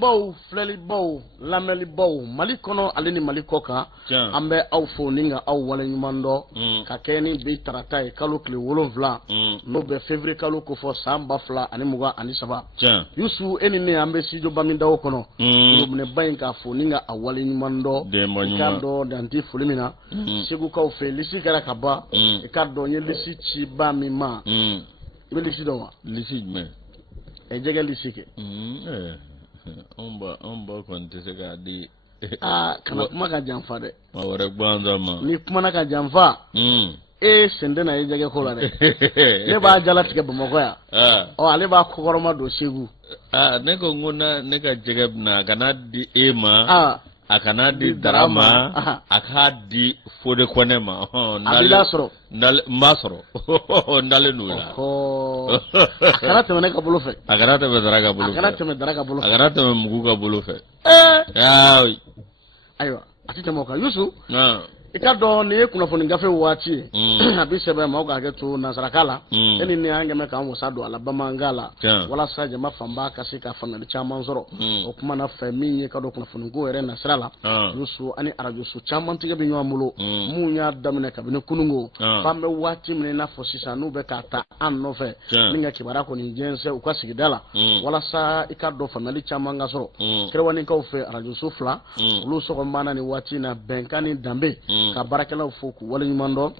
baw filɛli baw lamɛnli baw Mali kɔnɔ ale ni Mali kɔ kan an bɛ aw fo ni ka aw wale ɲuman dɔn ka kɛ ni bi tarata ye kalo tile 7 n'o bɛ février kalo ko fɔ san 2023 Yusu e ni ne an bɛ studio Bamindaw kɔnɔ minɛba in k'a fo ni ka a wale ɲuman dɔn i k'a dɔn danti foli min na segukaw fɛ lisi kɛra ka ban i k'a dɔn n ye lisi ci ba min ma i bɛ lisi dɔn wa lisi jumɛn jɛgɛ lisi kɛ on ba kɔni tɛ se k'a di kana kuma ka janfa dɛ ma wɛrɛ gbanza ma ni kumana ka janfa sen tɛ na ye jɛgɛ ko la dɛ ne b'a jala tigɛ Bamakɔ yan ale b'a kɔkɔrɔma don Segu ne ko n ko ne ka jɛgɛ bɛna a kana di e ma a kana di Dara ma a k'a di Fode Kɔnɛ ma a b'i lasɔrɔ n b'a sɔrɔ n dalen n'o la a kana tɛmɛ ne ka bolo fɛ a kana tɛmɛ Dara ka bolo fɛ a kana tɛmɛ Dara ka bolo fɛ a kana tɛmɛ Mugu ka bolo fɛ ayiwa a tɛ tɛmɛ o kan Yusu i ka dɔn nin ye kunnafoni gafe waati ye a bɛ sɛbɛn maaw ka hakɛ to nansarakan la e ni ne an kɛmɛ k'an wasa don a la bamanankan la walasa jama fanba ka se ka faamuyali caman sɔrɔ o kuma na fɛ min ye ka dɔn kunnafoni ko yɛrɛ nasira la Yusu ani arajo so caman tigɛ bɛ ɲɔgɔn bolo mun y'a daminɛ kabini kunungo f'an bɛ waati min i n'a fɔ sisan n'u bɛ k'a ta an nɔfɛ ni ka kibaruya kɔni jɛnsɛn u ka sigida la walasa i ka dɔn faamuyali caman ka sɔrɔ kɛrɛwalikaw fɛ arajo so 2 olu sɔgɔmana ni waati in na bɛnkan ni danbe ka barakɛlaw fo k'u wale ɲuman dɔn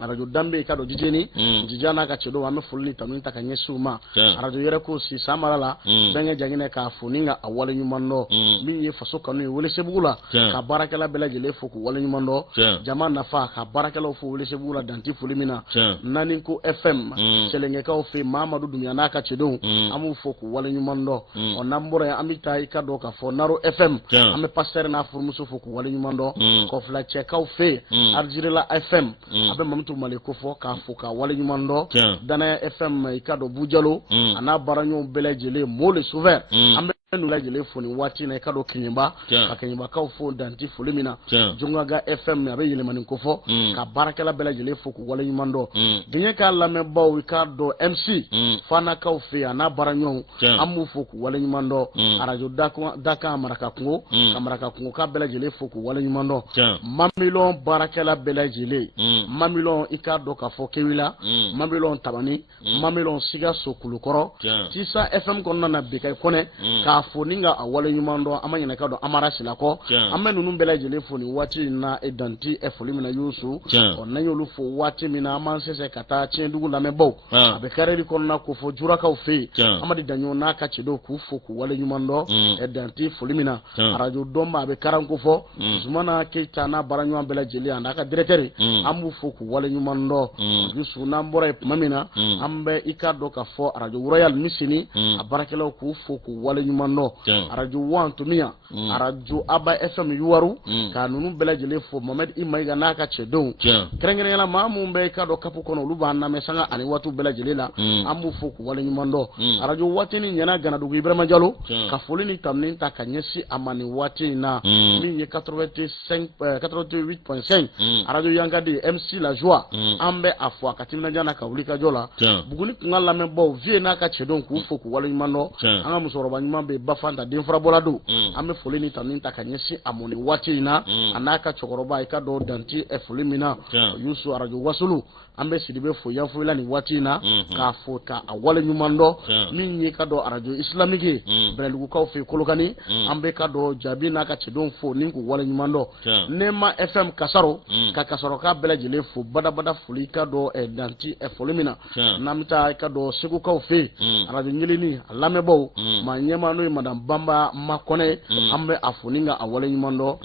arajo danbe ka dɔn jijeni jija n'a ka cɛdɔw an bɛ foli ni tanu ta ka ɲɛsin u ma arajo yɛrɛ ko si samara la bɛnkɛ jaginɛ k'a fo ni ka a wale ɲuman dɔn min ye faso kanu ye Welesebugu la ka baarakɛla bɛɛ lajɛlen fo k'u wale ɲuman dɔn jama nafa ka baarakɛlaw fo Welesebugu la danti foli min na Naninko FM Sɛlɛnkɛkaw fɛ Mamadu Dunbiya n'a ka cɛdɔw an b'u fo k'u wale ɲuman dɔn n'an bɔra yen an bɛ taa i ka dɔn k'a fɔ Naro FM an bɛ pasteur n'a furumuso fo k'u wale ɲuman dɔn Kɔfilacɛkaw fɛ Arzirila FM a bɛ Mali ko fɔ k'a fo ka wale ɲuman dɔn Danaya FM i ka dɔn Bujalo a n'a baaraɲɔgɔnw bɛɛ lajɛlen Mole Souvert an bɛ n'u lajɛlen fo nin waati in na i ka dɔn Keɲeba ka Keɲebakaw fo danti foli min na Jongaga FM a bɛ yɛlɛmani ko fɔ ka baarakɛla bɛɛ lajɛlen fo k'u wale ɲuman dɔn diɲɛ k'a lamɛnbaw i ka dɔn MC Fanakaw fɛ a n'a baaraɲɔgɔnw an b'u fo k'u wale ɲuman dɔn arajo Dakan Marakakungo ka Marakakungo ka bɛɛ lajɛlen fo k'u wale ɲuman dɔn Mamilɔn baarakɛla bɛɛ lajɛlen Mamilɔn i ka dɔn k'a fɔ Kewila Mamilɔn Tabani Mamilɔn Sikaso Kulukɔrɔ Tisa FM kɔnɔna na Bekayi Kɔnɛ k'a fo ni ka a wale ɲuman dɔn an ma ɲinɛ ka dɔn Amara Silakɔ an bɛ ninnu bɛɛ lajɛlen fo nin waati in na danti foli min na Yusu n'an y'olu fo waati min na an b'an sɛnsɛn ka taa Tiɲɛdugu lamɛnbaw a bɛ carré kɔnɔna ko fɔ Jurakaw fɛ yen Amadi Daɲɔn n'a ka cɛdɔw k'u fo k'u wale ɲuman dɔn danti foli min na arajo dɔnba a bɛ karan ko fɔ Zumana Keyita n'a baaraɲɔgɔn bɛɛ lajɛlen a n'a ka directeur an b'u fo k'u wale ɲuman dɔn Yusu n'an bɔra yen tuma min na an bɛ i ka dɔn ka fɔ arajo Royal Misini a baarakɛlaw k'u fo k'u wale ɲuman dɔn arajo Wan Tumiya arajo Aba FM Yuwaru ka ninnu bɛɛ lajɛlen fo Mohamed Imayiga n'a ka cɛdenw kɛrɛnkɛrɛnyala maa minnu bɛ i ka dɔn kapu kɔnɔ olu b'an lamɛn sanga ani waatiw bɛɛ lajɛlen la an b'u fo k'u wale ɲuman dɔn arajo waatini ɲɛna Ganadugu Ibrahima Jalo ka foli ni tamuni ta ka ɲɛsin a ma nin waati in na min ye 88.5 arajo Yankadi MC La Joie an bɛ a fɔ a ka timinadiya na ka wuli ka jɔ la Buguni kunka lamɛnbaw vie n'a ka cɛdenw k'u fo k'u wale ɲuman dɔn an ka musokɔrɔba ɲuman bɛ Bafanta denfarabɔla don an bɛ foli ni tamuni ta ka ɲɛsin a ma nin waati in na a n'a ka cɛkɔrɔba i ka dɔn danti foli min na Yusu arajo Wasulu an bɛ Sidibe fo Yanfoyila nin waati in na k'a fo ka a wale ɲuman dɔn min ye ka dɔn arajo Islamique ye Bɛlɛdugukaw fɛ Kolokani an bɛ ka dɔn Jabi n'a ka cɛdenw fo ni k'u wale ɲuman dɔn Nema FM Kasaro ka Kasaro ka bɛɛ lajɛlen fo badabada foli ka dɔn danti foli min na n'an bɛ taa i ka dɔn Segukaw fɛ arajo Ɲelini a lamɛnbaw maa ɲɛmaa n'o ye Madame Bamba Makɔnɛ an bɛ a fo ni ka a wale ɲuman dɔn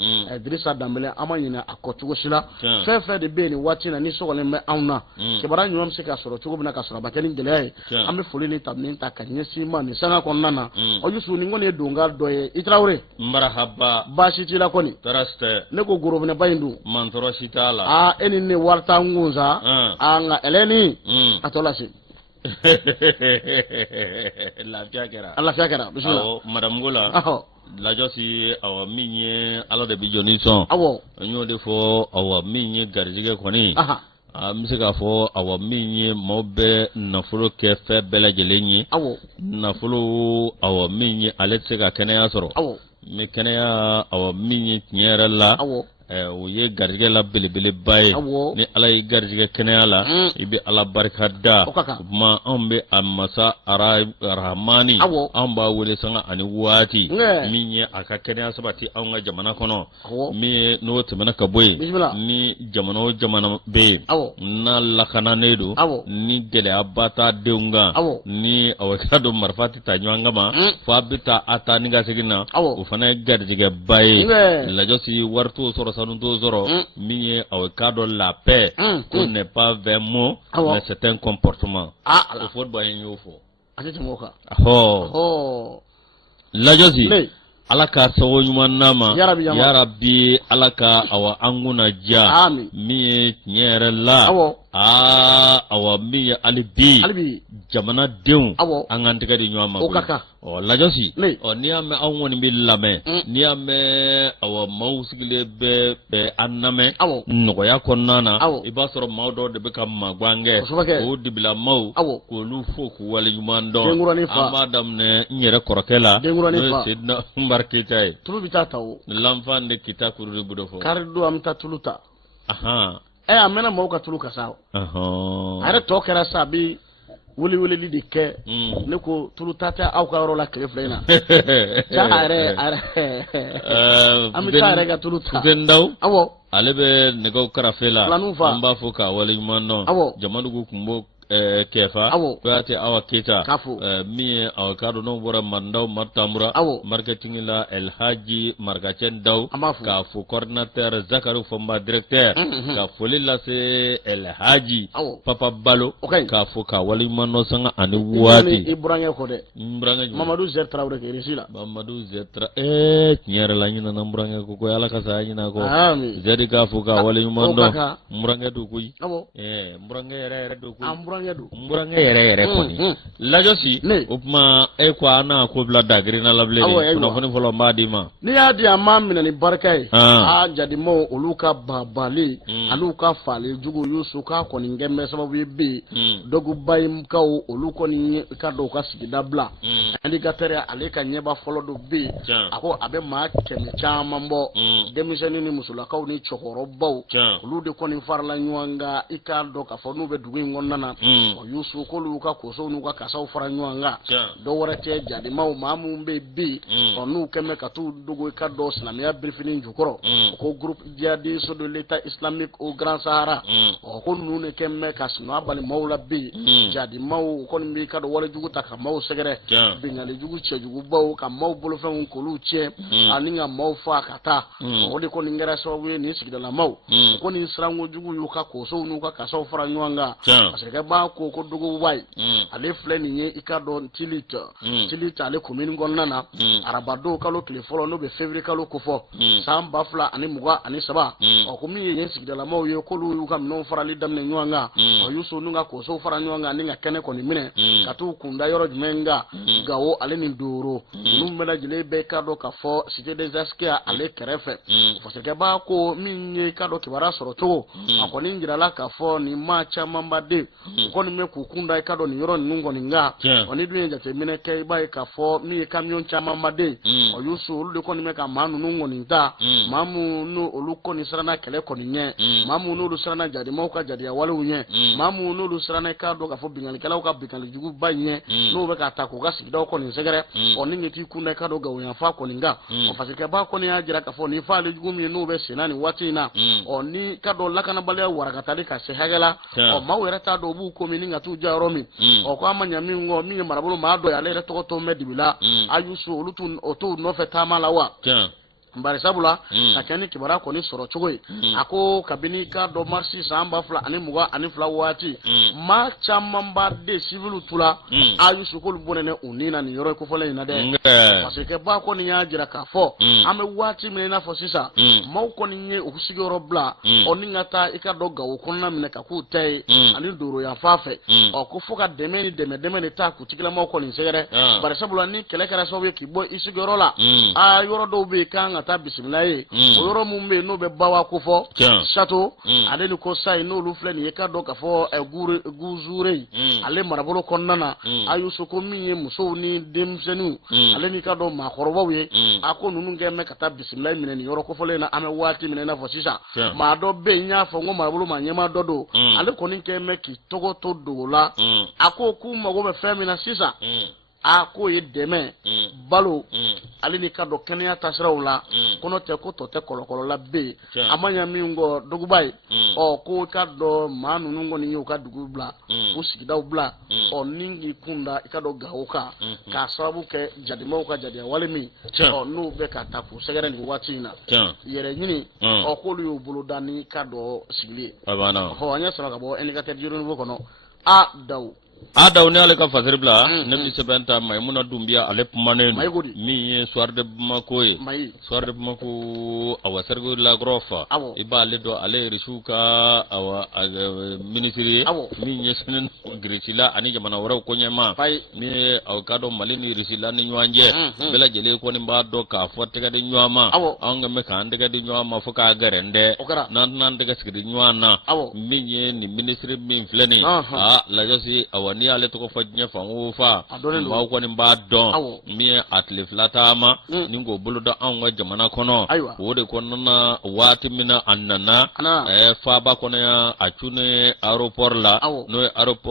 Dirisa Danbɛlɛ an ma ɲinɛ a kɔ cogo si la fɛn fɛn de bɛ yen nin waati in na ni sɔgɔlen bɛ anw na kibaruya ɲuman bɛ se ka sɔrɔ cogo min na ka sɔrɔ a ma kɛ ni gɛlɛya ye an bɛ foli ni tamuni ta ka ɲɛsin ma nin sanga kɔnɔna na Yusu nin kɔni ye donkan dɔ ye i Tarawele marahaba baasi t'i la kɔni ne ko gorobinɛba in dun mantɔrɔ si t'a la e ni ne wari t'an kun sa nka Eleni a tɔ lase lafiya kɛra bisimila Madame Gola lajɔ si min ye Ala de bi jɔni sɔn awɔ n y'o de fɔ min ye garijɛgɛ kɔni Am se ka fɔ awɔ min ye maaw bɛ nafolo kɛ fɛn bɛɛ lajɛlen ye. Awɔ. Nafolo awɔ min ye ale tɛ se ka kɛnɛya sɔrɔ. Awɔ. Mais kɛnɛya awɔ min ye tiɲɛ yɛrɛ la. Awɔ. O ye garijɛgɛ la belebeleba ye. Ni Ala y'i garijɛgɛ kɛnɛya la i bɛ Ala barika da. O tuma anw bɛ a masa arahamani anw b'a wele sanga ani waati min ye a ka kɛnɛya sabati anw ka jamana kɔnɔ min ye n'o tɛmɛna ka bɔ yen ni jamana o jamana bɛ yen n'a lakananen don ni gɛlɛyaba t'a denw kan ni awɔ kɛra don marifa tɛ ta ɲɔgɔn kama fo a bɛ taa a taa ni ka segin na o fana ye garijɛgɛba ye lajɔsi wari t'o sɔrɔ sanu t'o sɔrɔ min ye awɔ k'a dɔn la paix ko n'est pas vain mot mais c'est un comportement o fɔ dɔ ye y'o fɔ a tɛ tɛmɛ o kan lajɔsi Ala ka sago ɲuman n'a ma yarabi Ala ka awɔ an kunna diya min ye tiɲɛ yɛrɛ la awɔ min ye hali bi jamanadenw an k'an tɛgɛ di ɲɔgɔn ma lajɔsi n'i y'a mɛn anw kɔni bɛ lamɛn n'i y'a mɛn awɔ maaw sigilen bɛ an lamɛn nɔgɔya kɔnɔna na i b'a sɔrɔ maaw dɔw de bɛ ka magan kɛ o dibilamaaw k'olu fo k'u wale ɲuman dɔn an b'a daminɛ n yɛrɛ kɔrɔkɛ la n'o ye Sedina Umar Keyita ye tulu bɛ taa ta o l'enfant de Kita Kurudi Budo fɔ kari don an bɛ taa tulu ta a mɛnna maaw ka tulu ka sa a yɛrɛ tɔ kɛra sa a bɛ wele de kɛ ne ko tulu ta tɛ aw ka yɔrɔ la tile fila in na an bɛ taa yɛrɛ ka tulu ta awɔ ale bɛ nɛgɛw karafe la an b'a fɔ k'a wale ɲuman dɔn Jamadugu kun b'o Kɛfa Kuyate Awa Keyita min ye awɔ k'a dɔn n'o bɔra Mandaw Martamura marketing la El Hadji Margacɛn Daw k'a fɔ coordinateur Zakari Fɔnba directeur ka foli lase El Hadji Papa Balo k'a fɔ k'a wale ɲuman dɔn sanga ani waati i burankɛ kɔ dɛ n burankɛ Mamadu Zɛr Tarawele kɛ régie la Mamadu Zɛr Tarawele tiɲɛ yɛrɛ la ɲinɛ na n burankɛ ko Ala ka saya ɲinɛ kɔ Zɛri k'a fɔ k'a wale ɲuman dɔn n burankɛ don koyi n burankɛ yɛrɛ don koyi n burankɛ yɛrɛ kɔni lajɔsi o tuma e ko an n'a ko bila dagirinna la bilen kunnafoni fɔlɔ n b'a d'i ma n'i y'a di a ma minɛ ni barika ye jadimaw olu ka babali an'u ka fali jugu Yusu k'a kɔni kɛ mɛ sababu ye bɛ yen dɔgubayikaw olu kɔni ye ka dɔw ka sigida bila indicateur ale ka ɲɛba fɔlɔ dɔ bɛ yen a ko a bɛ maa 100 caman bɔ denmisɛnnin ni musolakaw ni cɛkɔrɔbaw olu de kɔni farala ɲɔgɔn kan i k'a dɔn k'a fɔ n'u bɛ dugu in kɔnɔna na Yusu k'olu ka kosow n'u ka kasaw fara ɲɔgɔn kan dɔw wɛrɛ tɛ jadimaw maa minnu bɛ bi n'u kɛmɛ ka t'u dogo i ka dɔn silamɛya birifinin jukɔrɔ ko groupe djihadiste de l'état islamique au Grand Sahara ko ninnu de kɛmɛ ka sinɔgɔ bali maaw la bi jadimaw kɔni bɛ i ka dɔn walejugu ta ka maaw sɛgɛrɛ binkalijugu cɛjugubaw ka maaw bolofɛnw k'olu tiɲɛ ani ka maaw fa ka taa o de kɔni kɛra sababu ye nin sigidalamaw ko nin sirankojugu y'u ka kosow n'u ka kasaw fara ɲɔgɔn kan parce que b'a ko dogoba ye ale filɛ nin ye i ka dɔn tilita ale commune kɔnɔna na arabadon kalo tile fɔlɔ n'o bɛ février kalo kofɔ san 2023 ko min ye yen sigidalamaw ye k'olu y'u ka minɛnw farali daminɛ ɲɔgɔn kan Yusu n'u ka kosow fara ɲɔgɔn kan ni ka kɛnɛ kɔni minɛ ka t'u kunda yɔrɔ jumɛn kan Gawo ale ni Doro ninnu bɛɛ lajɛlen bɛ ka dɔn ka fɔ cité des Askia ale kɛrɛfɛ faseke b'a ko min ye ka dɔn kibaruya sɔrɔ cogo a kɔni jirala ka fɔ nin maa camanba de kɔni bɛ k'u kunda i ka dɔn nin yɔrɔ ninnu kɔni nka ni dun ye jateminɛ kɛ i b'a ye k'a fɔ min ye camion camanba de Yusu olu de kɔni bɛ ka maa ninnu kɔni ta maa minnu olu kɔni siranna kɛlɛ kɔni ɲɛ maa minnu n'olu siranna jadimaw ka jadiya walew ɲɛ maa minnu n'olu siranna i ka dɔn k'a fɔ binkanikɛlaw ka binkalijuguba ɲɛ n'u bɛ ka ta k'u ka sigidaw kɔni sɛgɛrɛ ni ɲɛ t'i kunda i ka dɔn gawoyanfa kɔni nka parce que b'a kɔni y'a jira k'a fɔ nin f'ale jugu min ye n'u bɛ senna nin waati in na ni ka dɔn lakanabaliya warakatali ka se hakɛ la maaw yɛrɛ t'a dɔn u b'u komi ni ka t'u ja yɔrɔ min ko an ma ɲɛ min kɔ min ye marabolo maa dɔ ye ale yɛrɛ tɔgɔ tɔn bɛ dibi la a Yusu olu t'u nɔfɛ taama la wa bari sabula ka kɛ ni kibaruya kɔni sɔrɔ cogo ye a ko kabini ka dɔn marisi san 2022 waati maa caman b'a de civil tula a Yusu k'olu bɔnɛnɛ u ni na nin yɔrɔ kofɔlen in na dɛ parce que ba kɔni y'a jira k'a fɔ an bɛ waati min i n'a fɔ sisan maaw kɔni ye u sigiyɔrɔ bila ni ka taa i ka dɔn Gawo kɔnɔna minɛ ka k'u ta ye ani Doro yanfan fɛ ko fo ka dɛmɛ ni dɛmɛ de taa k'u tigilamaw kɔni sɛgɛrɛ bari sabula ni kɛlɛ kɛra sababu ye k'i bɔ i sigiyɔrɔ la a yɔrɔ dɔw bɛ yen kan ka taa bisimila ye o yɔrɔ mun bɛ yen n'o bɛ bawa ko fɔ château ale ni ko sa ye n'olu filɛ nin ye k'a dɔn k'a fɔ guzure ale marabolo kɔnɔna na a y'usu ko min ye musow ni denmisɛnninw ale ni ka dɔn maakɔrɔbaw ye a ko ninnu kɛ mɛ ka taa bisimila minɛ nin yɔrɔ kofɔlen na an bɛ waati min na i n'a fɔ sisan maa dɔ bɛ yen n y'a fɔ n ko marabolo maa ɲɛmaa dɔ don ale kɔni kɛ mɛ k'i tɔgɔ to dogo la a ko k'u mago bɛ fɛn min na sisan a k'o ye dɛmɛ balo ale ni ka dɔn kɛnɛya taasiraw la kɔnɔ tɛ ko tɔ tɛ kɔlɔkɔlɔ la bɛ yen a ma ɲɛ min kɔ dogoba ye ko ka dɔn maa ninnu kɔni y'u ka dugu bila u sigidaw bila ni k'i kun da i ka dɔn gawo kan k'a sababu kɛ jadimaw ka jadiya wale min n'u bɛ ka ta k'u sɛgɛrɛ nin waati in na yɛrɛ ɲini k'olu y'u bolo da ni ka dɔn sigili ye an ye sɔrɔ ka bɔ indicateur du renouveau kɔnɔ Daw ne ale ka fasiri bila ne bi sɛbɛnta Maimuna Dumbiya ale kumanen min ye soir de Bamako ye soir de Bamako awa Sergo Lagrofa i b'ale dɔn ale reçu ka awa ministre min ye senen Grecila ani jamana wɛrɛw ko ɲɛma min ye aw ka dɔn Mali ni Rusila ni ɲɔgɔn cɛ bɛɛ lajɛlen kɔni b'a dɔn k'a fɔ tɛgɛ di ɲɔgɔn ma an ka mɛn k'an tɛgɛ di ɲɔgɔn ma fo k'a gɛrɛn dɛ n'an tɛgɛ sigi di ɲɔgɔn na min ye nin ministre min filɛ nin lajɛ si awa ni ale tɔgɔ fɔ diɲɛ fan o fan maaw kɔni b'a dɔn min ye a tile fila taama ni k'o bolo da anw ka jamana kɔnɔ o de kɔnɔna waati min na a nana faaba kɔnɔ yan a cunne aéroport la n'o ye aéroport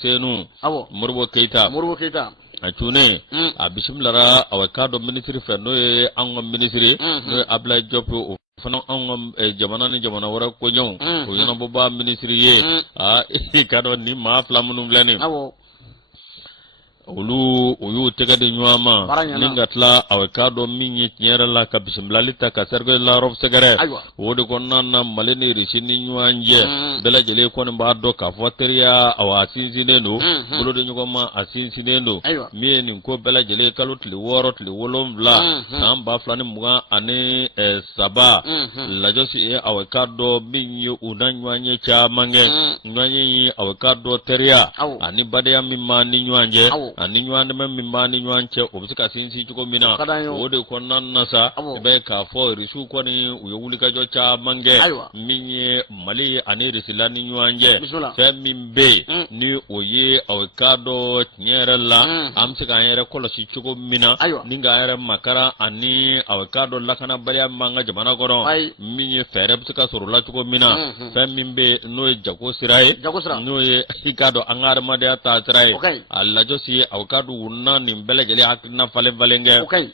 Senu Modibo Keita a cunne a bisimilara a k'a dɔn minisiri fɛ n'o ye an ka minisiri n'o ye Abdoulaye Diop o fana an ka jamana ni jamana wɛrɛ koɲɛw o ɲɛnabɔba minisiri ye i ka dɔn ni maa fila minnu filɛ nin olu o y'u tɛgɛ di ɲɔgɔn ma ni ka tila a k'a dɔn min ye tiɲɛ yɛrɛ la ka bisimilali ta ka Serge Lavrov sɛgɛrɛ o de kɔnɔna na Mali ni Russie ni ɲɔgɔn cɛ bɛɛ lajɛlen kɔni b'a dɔn k'a fɔ teriya a sinsinnen don bolo di ɲɔgɔn ma a sinsinnen don min ye nin ko bɛɛ lajɛlen kalo tile 6 tile 7 san 2023 ani 3 lajɔsi ye a k'a dɔn min ye u na ɲɔgɔn ye caman kɛ ɲɔgɔn ye a k'a dɔn teriya ani badenya min ma ni ɲɔgɔn cɛ ani ɲɔgɔn dɛmɛ min b'a ni ɲɔgɔn cɛ o bɛ se ka sinsin cogo min na o de kɔnɔna na sa i bɛ k'a fɔ Rusiw kɔni u ye wulikajɔ caman kɛ min ye Mali ani Rusila ni ɲɔgɔn cɛ fɛn min bɛ yen ni o ye aw k'a dɔn tiɲɛ yɛrɛ la an bɛ se k'an yɛrɛ kɔlɔsi cogo min na ni k'an yɛrɛ makara ani aw k'a dɔn lakanabaliya min b'an ka jamana kɔnɔ min ye fɛɛrɛ bɛ se ka sɔrɔ o la cogo min na fɛn min bɛ yen n'o ye jago sira ye n'o ye i k'a dɔn an ka adamadenya taasira ye a lajɔsi aw ka dɔn na nin bɛɛ lajɛlen hakilina falen kɛ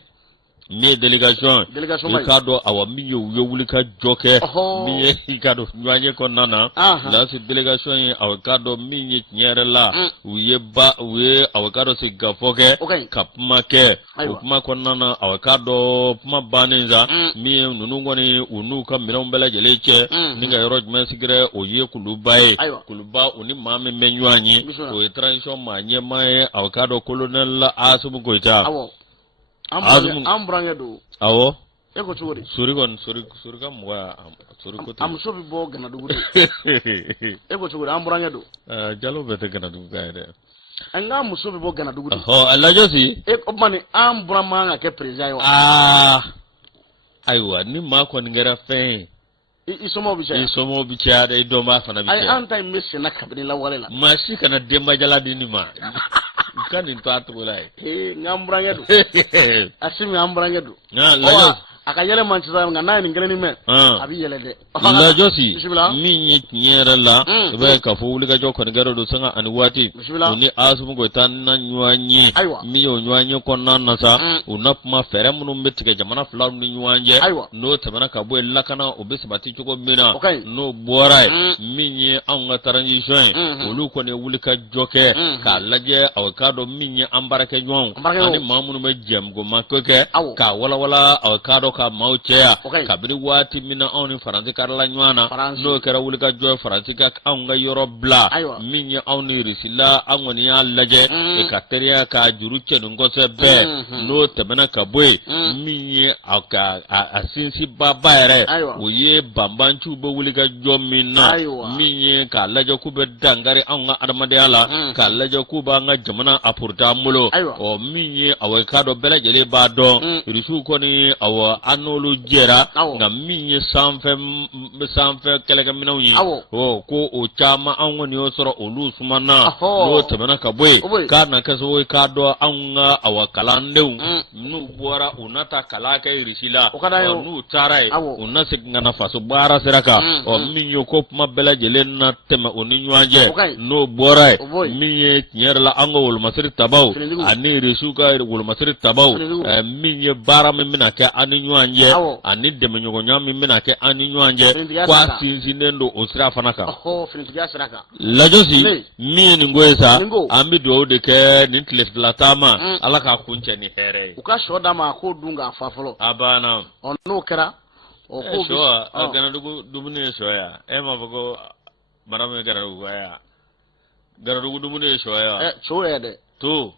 min ye délégation i k'a dɔn awa min ye u ye wuli ka jɔ kɛ min ye i k'a dɔn ɲɔgɔn ye kɔnɔna na lasi délégation ye aw k'a dɔn min ye tiɲɛ yɛrɛ la u ye aw k'a dɔn sigi ka fɔ kɛ ka kuma kɛ o kuma kɔnɔna na aw k'a dɔn kuma bannen sa min ye ninnu kɔni u n'u ka minɛnw bɛɛ lajɛlen cɛ ni ka yɔrɔ jumɛn sigirɛ o ye Kuluba ye Kuluba u ni maa min bɛ ɲɔgɔn ye o ye transition maa ɲɛmaa ye aw k'a dɔn colonel Assimi Goïta an burankɛ don e ko cogo di sori ka mɔgɔ sori ko a muso bɛ bɔ Ganadugu de e ko cogo di an burankɛ don Jalo bɛɛ tɛ Ganadugu ka ye dɛ an ka muso bɛ bɔ Ganadugu de a lajɛ si o tuma ni an buran man ka kɛ président ye wa ayiwa ni maa kɔni kɛra fɛn ye i somɔgɔw bɛ caya i somɔgɔw bɛ caya dɛ i dɔnbaa fana bɛ caya an ta in bɛ senna kabini lawale la maa si kana denbajala di nin ma ka nin to a cogo la ye n'an burankɛ don Assimi an burankɛ don a ka yɛlɛ man sisan nka n'a ye nin kelen mɛn a bɛ yɛlɛ dɛ lajɔsi min ye tiɲɛ yɛrɛ la i b'a ye k'a fɔ wulikajɔ kɔni kɛra don sanga ani waati o ni Assimi Goïta na ɲɔgɔn ye min y'o ɲɔgɔn ye kɔnɔna na sa u na kuma fɛɛrɛ minnu bɛ tigɛ jamana filaw ni ɲɔgɔn cɛ n'o tɛmɛna ka bɔ yen lakana o bɛ sabati cogo min na n'o bɔra ye min ye anw ka transition ye olu kɔni ye wulikajɔ kɛ k'a lajɛ aw k'a dɔn min ye an baarakɛ ɲɔgɔnw ani maa minnu bɛ jɛmuguma ko kɛ k'a walawala aw k'a dɔn ka maaw cɛya kabiri waati min na anw ni Faransi karila ɲɔgɔn na n'o kɛra wuli ka jɔ Faransi ka anw ka yɔrɔ bila min ye anw ni Rusila an kɔni y'a lajɛ ka teriya ka juru cɛ nin kosɛbɛ n'o tɛmɛna ka bɔ yen min ye a sinsinbaba yɛrɛ o ye banbanciw bɛ wuli ka jɔ min na min ye k'a lajɛ k'u bɛ dangari anw ka adamadenya la k'a lajɛ k'u b'an ka jamana apporter an bolo min ye awɔ k'a dɔn bɛɛ lajɛlen b'a dɔn Rusiw kɔni awɔ an n'olu jɛra nka min ye sanfɛ kɛlɛkɛminɛnw ye ko o caman an kɔni y'o sɔrɔ olu sumana n'o tɛmɛna ka bɔ yen k'a na kɛ sababu ye k'a dɔn anw ka awɔ kalandenw n'u bɔra u na ta kalan kɛ Rusi la n'u taara yen u na segin ka na faso baara sira kan min ye ko kuma bɛɛ lajɛlen na tɛmɛ o ni ɲɔgɔn cɛ n'o bɔra yen min ye tiɲɛ yɛrɛ la an ka wolomasiri tabaw ani Rusiw ka wolomasiri tabaw min ye baara min bɛna kɛ an ni ɲɔgɔn cɛ ani dɛmɛɲɔgɔnya min bɛna kɛ an ni ɲɔgɔn cɛ k'a sinsinnen don o sira fana kan lajɔsi min ye nin ko ye sa an bɛ dugawu de kɛ nin tile fila taama Ala k'a kun cɛ ni hɛrɛ ye u ka sɔ d'a ma k'o dun k'a fa fɔlɔ a banna n'o kɛra sɔ a ganadugu dumuni ye sɔ ya e m'a fɔ ko madamu ye ganadugu ya ganadugu dumuni ye sɔ ya sɔ yɛ dɛ to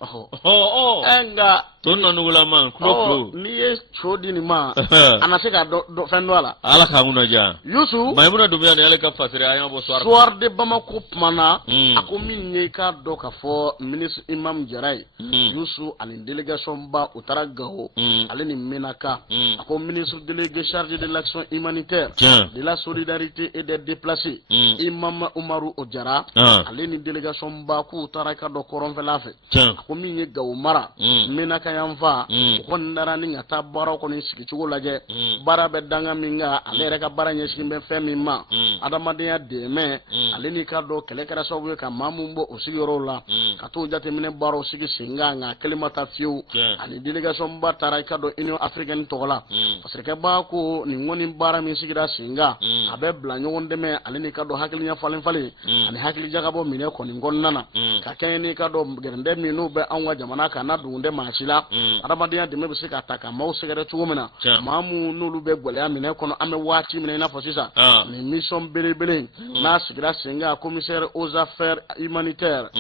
nka to nanugulama kulo n'i ye so di nin ma a na se ka fɛn dɔ a la Ala k'a ŋuna diya Yusu Maimuna Dumbuya ni ale ka fasiri an y'a bɔ soir de Bamako kumana a ko min ye k'a dɔn k'a fɔ ministre Imam Jara ye Yusu ani délégation ba u taara Gawo ale ni Menaka a ko ministre délégué chargé de l'action humanitaire de la solidarité et des déplacés Imam Umaru Ojara ale ni délégation ba k'u taara ka dɔn kɔrɔnfɛla fɛ a ko min ye Gawo mara Menaka yan fa u kɔni dara ni ka taa baaraw kɔni sigi cogo lajɛ baara bɛ danga min kan ale yɛrɛ ka baara ɲɛsin bɛ fɛn min ma adamadenya dɛmɛ ale ni ka dɔn kɛlɛ kɛra sababu ye ka maa mun bɔ o sigiyɔrɔw la ka t'o jateminɛ baaraw sigi sen kan nka kelen ma taa fiyewu ani délégation ba taara i ka dɔn Union africaine tɔgɔ la parce que b'a ko nin kɔni baara min sigira sen kan a bɛ bila ɲɔgɔn dɛmɛ ale ni ka dɔn hakiliɲa falen falen ani hakili jagabɔ minɛ kɔni kɔnɔna na ka kɛɲɛ ni ka dɔn gɛrɛndɛ min n'u bɛ anw ka jamana kan n'a dugun tɛ maa si la adamadenya dɛmɛ bɛ se ka ta ka maaw sɛgɛrɛ cogo min na maa mun n'olu bɛ gɛlɛya minɛ kɔnɔ an bɛ waati min i n'a fɔ sisan nin mission belebele n'a sigira sen kan commissaire aux affaires humanitaires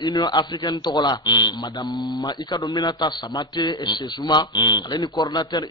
Union africaine tɔgɔ la madame i ka dɔn Minata Samate Sesuma ale ni coordinateur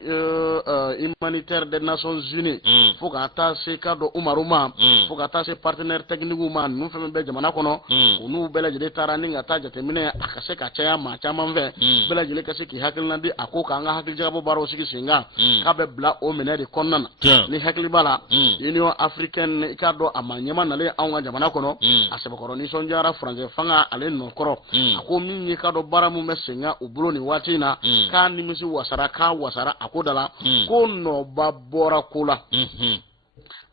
humanitaire des Nations Unies fo ka taa se ka dɔn Umaru ma fo ka taa se partenaire technique ma ninnu fɛn bɛ jamana kɔnɔ u n'u bɛɛ lajɛlen taara ni ka taa jateminɛ a ka se ka caya maa caman fɛ bɛɛ lajɛlen ka se k'i hakilina di a ko k'an ka hakilijagabɔ baaraw sigi sen kan k'a bɛ bila o minɛ de kɔnɔna na ni hakili b'a la Union africaine i k'a dɔn a ma ɲɛma nalen anw ka jamana kɔnɔ a sɛbɛkɔrɔ nisɔndiyara faransɛ fanga ale nɔkɔrɔ a ko min ye k'a dɔn baara min bɛ sen kan u bolo nin waati in na k'a nimisi wasara k'a wasara a ko da la ko nɔba bɔra ko la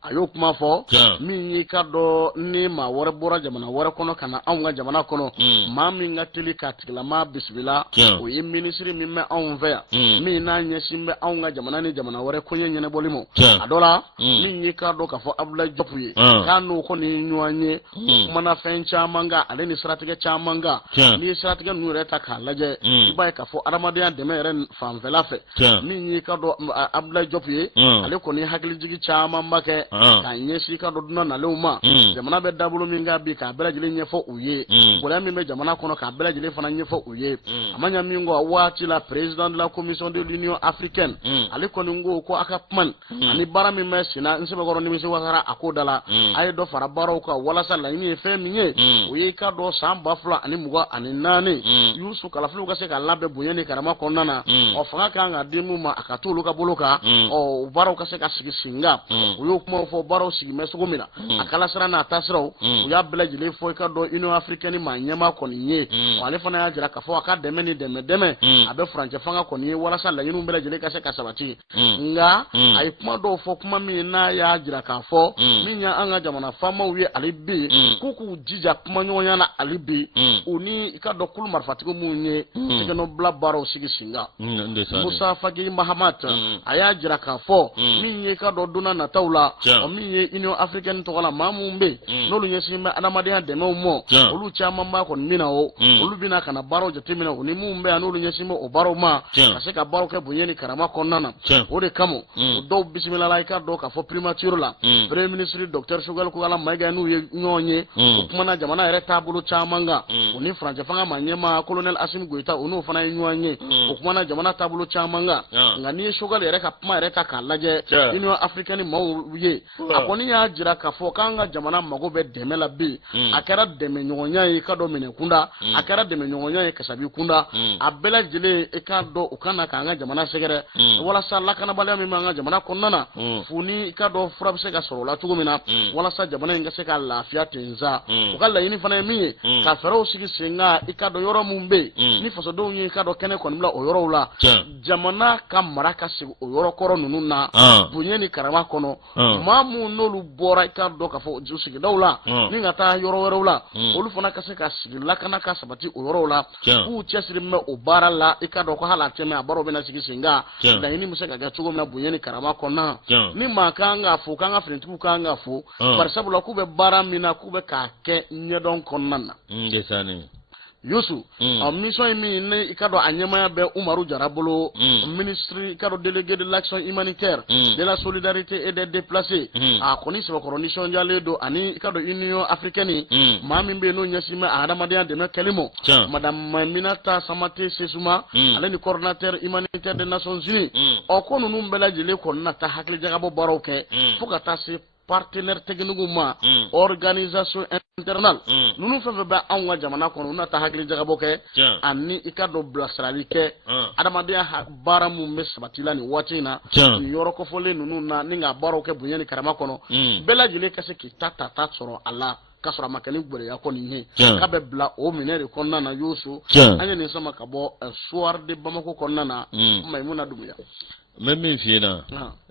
a y'o kuma fɔ min y'i ka dɔn ni maa wɛrɛ bɔra jamana wɛrɛ kɔnɔ ka na anw ka jamana kɔnɔ maa min ka teli k'a tigilama bisimila o ye minisiri min bɛ anw fɛ yan min n'a ɲɛsin bɛ anw ka jamana ni jamana wɛrɛ koɲɛ ɲɛnɛbɔli ma a dɔ la min y'i ka dɔn k'a fɔ Abdoulaye Diop ye k'a n'o kɔni ye ɲɔgɔn ye o kumana fɛn caman kan ale ni siratigɛ caman kan n'i ye siratigɛ ninnu yɛrɛ ta k'a lajɛ i b'a ye k'a fɔ adamadenya dɛmɛ yɛrɛ fanfɛla fɛ min y'i ka dɔn Abdoulaye Diop ye ale kɔni ye hakilijigi caman ba kɛ k'a ɲɛsin ka dɔn dunan nalenw ma jamana bɛ dabolo min kan bi k'a bɛɛ lajɛlen ɲɛfɔ u ye gɛlɛya min bɛ jamana kɔnɔ k'a bɛɛ lajɛlen fana ɲɛfɔ u ye a ma ɲɛ min kɔ waati la président de la commission de l'union africaine ale kɔni ko a ka kuma ani baara min bɛ sen na n sɛbɛkɔrɔ nimisi wasara a ko da la a ye dɔ fara baaraw kan walasa laɲini ye fɛn min ye o ye ka dɔn san 2024 Yusu Kalafilu ka se ka labɛn bonya ni karama kɔnɔna na fanga kan ka di mun ma a ka t'olu ka bolo kan o baaraw ka se ka sigi sen kan u y'o kuma fɔ baaraw sigi mɛ cogo min na a kala sira n'a ta siraw u y'a bɛɛ lajɛlen fɔ i ka dɔn Union africaine maa ɲɛma kɔni ye ale fana y'a jira k'a fɔ a ka dɛmɛ ni dɛmɛ a bɛ furancɛ fanga kɔni ye walasa laɲiniw bɛɛ lajɛlen ka se ka sabati nka a ye kuma dɔw fɔ kuma min n'a y'a jira k'a fɔ min y'an ka jamana faamaw ye ale bi k'u k'u jija kuma ɲɔgɔnya na ale bi u ni i ka dɔn kulu marifatigi minnu ye tɛgɛnɔbila baaraw sigi sen kan Musa Faki Mahamat a y'a jira k'a fɔ min ye i ka dɔn donna nataw la o min ye Union africaine tɔgɔ la maa mun bɛ n'olu ɲɛsin bɛ adamadenya dɛmɛw ma olu caman b'a kɔni min na o olu bɛna ka na baaraw jateminɛ o ni mun bɛ yan n'olu ɲɛsin bɛ o baaraw ma ka se ka baaraw kɛ bonya ni karama kɔnɔna na o de kama o dɔw bisimila la i ka dɔn k'a fɔ primature la premier ministre docteur Choguel Kogala Mayiga n'u ye ɲɔgɔn ye o kumana jamana yɛrɛ taabolo caman kan o ni faransɛ fanga ma ɲɛma colonel Assimi Goïta o n'o fana ye ɲɔgɔn ye o kumana jamana taabolo caman kan nka n'i ye Choguel yɛrɛ ka kuma yɛrɛ ta k'a lajɛ Union africaine maaw ye a kɔni y'a jira k'a fɔ k'an ka jamana mago bɛ dɛmɛ la bi a kɛra dɛmɛ ɲɔgɔnya ye i ka dɔn minɛ kunda a kɛra dɛmɛ ɲɔgɔnya ye kasabi kunda a bɛɛ lajɛlen i ka dɔn u kana k'an ka jamana sɛgɛrɛ walasa lakanabaliya min b'an ka jamana kɔnɔna na fu ni i ka dɔn fura bɛ se ka sɔrɔ o la cogo min na walasa jamana in ka se ka lafiya ten sa u ka laɲini fana ye min ye ka fɛɛrɛw sigi sen kan i ka dɔn yɔrɔ mun bɛ yen ni fasodenw ye i ka dɔn kɛnɛ kɔni bila o yɔrɔw la jamana ka mara ka sigi o yɔrɔ kɔrɔ ninnu na bonya ni karama kɔnɔ maa mun n'olu bɔra i ka dɔn k'a fɔ sigidaw la ni ka taa yɔrɔ wɛrɛw la olu fana ka se ka sigi lakana ka sabati o yɔrɔw la k'u cɛsiri mɛ o baara la i ka dɔn ko hali a tɛmɛ a baaraw bɛna sigi sen kan laɲini bɛ se ka kɛ cogo min na bonya ni karama kɔnɔna ni maa kan ka fo k'an ka finitigiw kan ka fo bari sabula k'u bɛ baara min na k'u bɛ k'a kɛ ɲɛdɔn kɔnɔna na Youssou mission in min ne i ka dɔn a ɲɛmaya bɛ Umaru Jara bolo ministre i ka dɔn délégué de l'action humanitaire de la solidarité et des déplacés a kɔni sɛbɛkɔrɔ nisɔndiyalen don ani i ka dɔn Union africaine maa min bɛ yen n'o ɲɛsin bɛ a hadamadenya dɛmɛ kɛli ma madame Aminata Samate Sesuma ale ni coordinateur humanitaire des Nations Unies ko ninnu bɛɛ lajɛlen kɔni na taa hakilijagabɔ baaraw kɛ fo ka taa se partenaire technique ma organisation internationale nunu fɛn fɛn bɛ anw ka jamana kɔnɔ u na taa hakili jagabɔ kɛ ani i ka dɔn bilasirali kɛ adamadenya baara mun bɛ sabati la nin waati in na nin yɔrɔ kɔfɔlen ninnu na ni ka baaraw kɛ bonya ni karama kɔnɔ bɛɛ lajɛlen ka se k'i ta sɔrɔ a la ka sɔrɔ a ma kɛ ni gwɛlɛya kɔni ye k'a bɛ bila o minɛ de kɔnɔna na Youssou an ye nin sama ka bɔ soir de Bamako kɔnɔna na Maïmouna Doumbouya mɛ min f'i ɲɛna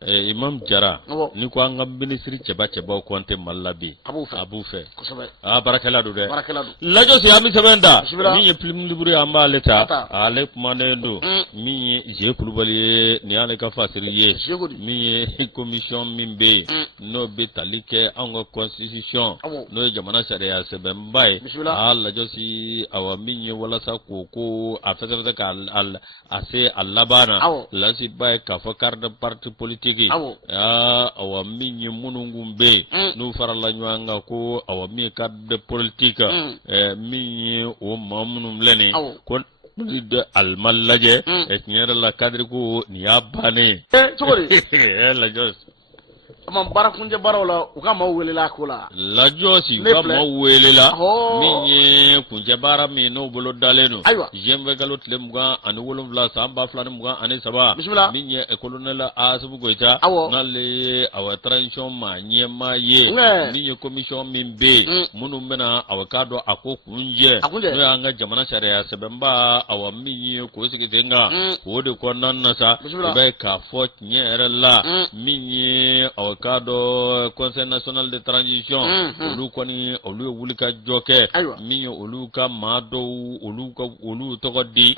Imam Jara ni ko an ka ministre cɛbaw kɔnte Mali la bi a b'u fɛ barakɛla don dɛ lajɔ si an bɛ sɛbɛn da min ye film libre an b'ale ta ale kumanen don min ye J Kulubali ye nin y'ale ka fasiri ye min ye commission min bɛ yen n'o bɛ tali kɛ an ka constitution n'o ye jamana sariya sɛbɛnba ye lajɔ si awa min ye walasa k'o ko a fɛsɛfɛsɛ k'a se a laban na lasiba ye k'a fɔ carte de parti politique awa min ye minnu kun bɛ yen n'u farala ɲɔgɔn kan ko awa min ye carte de politique min ye o maa minnu filɛ nin ye ko ni de alima lajɛ tiɲɛ yɛrɛ la kadiri ko nin y'a bannen cogo di lajɔ ama barakunjɛ baaraw la u ka maaw welela ko la lajɔsi u ka maaw welela min ye kunjɛ baara min n'o bolo dalen don janvier kalo tile 27 san 2023 min ye colonel Assimi Goïta n'ale ye awa transition ma ɲɛma ye min ye commission min bɛ yen minnu bɛna awa k'a dɔn a ko kunjɛ n'o y'an ka jamana sariya sɛbɛnba awa min ye k'o sigi sen kan o de kɔnɔna na sa o bɛ k'a fɔ tiɲɛ yɛrɛ la min ye awa k'a dɔn conseil national de transition olu kɔni olu ye wuli ka jɔ kɛ min ye olu ka maa dɔw olu tɔgɔ di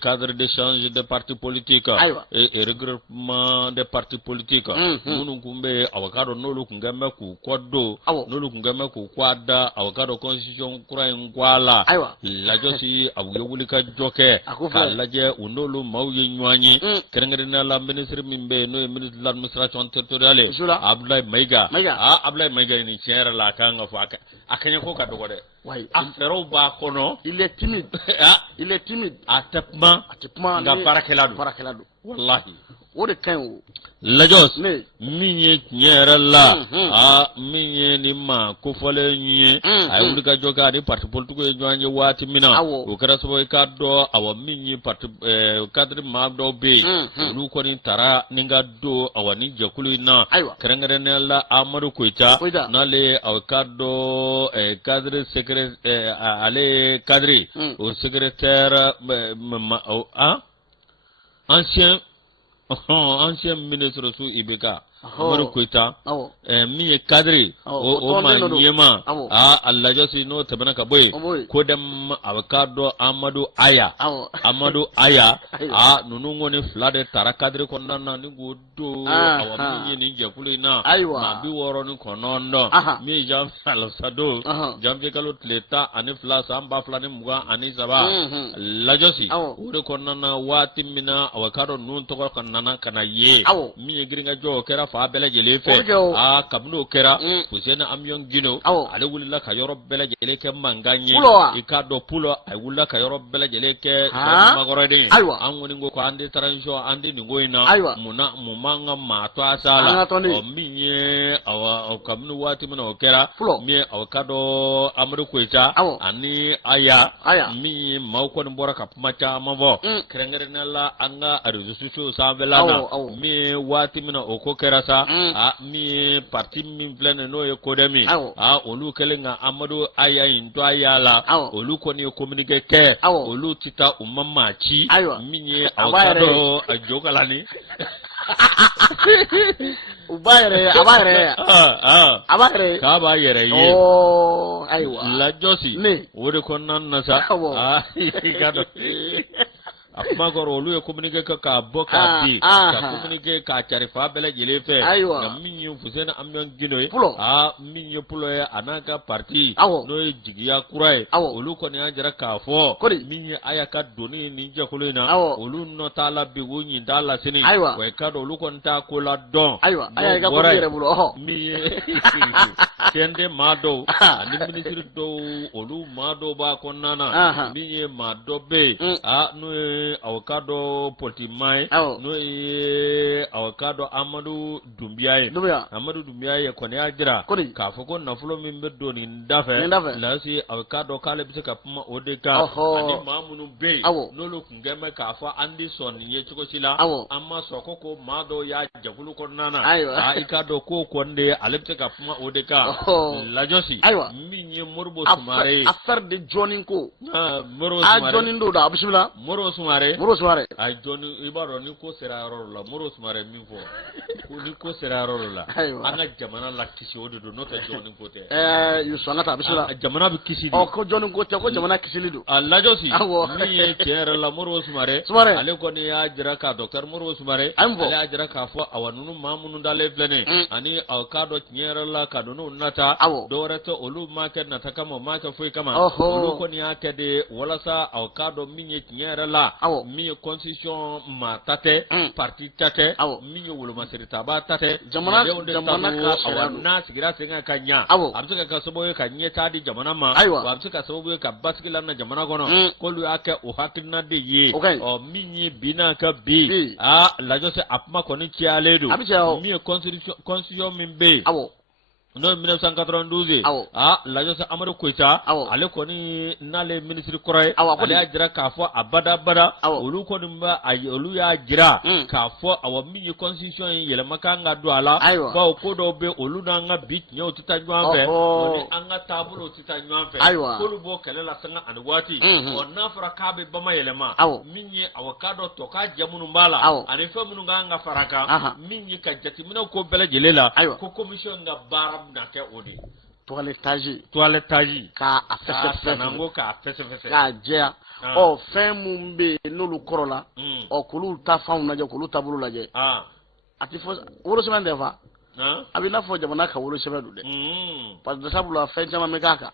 cadre d'échange des partis politiques et regroupement des partis politiques minnu kun bɛ awa k'a dɔn n'olu kun kɛn bɛ k'u kɔ don n'olu kun kɛn bɛ k'u kɔ da awa k'a dɔn constitution kura in kɔ a la lajɔsi a ye wuli ka jɔ kɛ k'a lajɛ u n'olu maaw ye ɲɔgɔn ye kɛrɛnkɛrɛnnenya la ministre min bɛ yen n'o ye ministre de l'administration territoriale Abdoulaye Maïga Abdoulaye Maïga ni tiɲɛ yɛrɛ la a kan ka fɔ a kaɲɛ ko ka dɔgɔ dɛ a fɛɛrɛw b'a kɔnɔ il est timide a tɛ kuma nka baarakɛla don wallahi o de kaɲi o lajɔs min ye tiɲɛ yɛrɛ la min ye nin ma kofɔlen ye a ye wuli ka jɔ kɛ ani parti politique ye ɲɔgɔn ye waati min na o kɛra sababu ye k'a dɔn awa min ye parti cadre maa dɔw bɛ yen olu kɔni taara ni ka don awa ni jɛkulu in na kɛrɛnkɛrɛnnenya la Amadu Koyita n'ale awa k'a dɔn cadre ale cadre o secrétaire ancien ministre sous Ibeka Amadu Koita min ye cadre o ma nyema Allah josi no tabana ka boy ko dem abakado Amadou Aya nunu ngoni flade tara cadre ko nanna ni godo awa min ni jakulu na ma bi woro ni konondo mi jam salsado jam be kalo tleta ani fla samba fla ni muga ani saba la josi o ko nanna wati mina awakado nun to ko nanna kana ye mi giringa jo kera fa bela jele fe kabno kera fusena amyon gino ale wulila ka yoro bela jele ke manganye ikado pulo ay wulila ka yoro bela jele ke magorede an woni ngo ko ande tranjo ande ni ngoina muna mumanga mato asala o minye awa kabno wati mena okera mi awakado Amadou Koita ani aya mi mawko mbora kapmacha mavo krengere nala anga aruzusu sambelana mi wati mena okokera sa mi parti min flene no e kodemi olu kelenga Amadou Aya into ayala olu koni communique ke olu tita umama chi minye awkado ajokalani Ubayre ka ba yere ye aywa la josi wore konan nasa gado akuma goro olu e communique ka boka bi ka communique ka charifa bele jele fe na minyu fusena amyon ginoy minyu pulo ya anaka parti no e jigiya kurai olu ko ne anjara ka fo minyu ayaka doni ni jakulina olu no tala bi wonyi dala sini we ka do olu ko nta ko la don ayaka ko yere bulo mi tende mado ani ministre do olu mado ba ko nana minyu mado be no awakado Poltimai no awakado Amadou Dumbiaye ko ne ajira ka foko na fulo min beddo ni ndafe la si awakado kale bi ka puma odeka ani mamunu be no lo kungeme ka fa andi son nye chiko sila amma soko ko mado ya jagulu ko nana ikado ko konde alepte ka puma odeka la josi minye morbo sumare affaire de joining ko morbo sumare joining do da bismillah moro sumare ay joni ibaro ni ko seraro la moro sumare min fo ko ni ko seraro la anga jamana la kisi odo do nota joni ko te yusanga ta bismillah jamana bi kisi di ko joni ko te ko jamana kisi lido alla josi ni tiere la moro sumare ale ko ni ya jira ka docteur moro sumare ale ya jira ka fo awanunu mamunu dale flene ani awkado tiere la kadunu nata do reto olu market nata kama market foi kama olu ko ni ya kede wala sa awkado minye tiere la mi constitution ma tate parti tate mi wolo masirita ba tate jamana ka na sigira singa kanya absuka ka sobo ka nyeta di jamana ma absuka sobo ka baskila na jamana gono ko lu ake o hakina de ye o mi bina ka bi la jose apma ko ni kialedo mi constitution min be no 1992 la josa Amadou Koita ale ko ni nale ministre koray ale ajira ka fo abada olu ko ni ba olu ya jira ka fo awa mi constitution yele makanga do ala ba ko do be olu na nga bit nyo tita nwanfe oni anga tabulo tita nwanfe ko lu bo kele la sanga an wati o na fara ka be bama yele ma minye awakado to ka jamunu mbala ani fe munu nga faraka minye ka jati mina ko bele jelela ko commission nga bara na ke odi toilettage ka afese nango ka afese ka jea o femu mbe nulu korola o kulu ta faun na je kulu tabulu la je ati fo woro sema ndefa abina fo jamana ka woro sema dude pas de sabula fe jama me kaka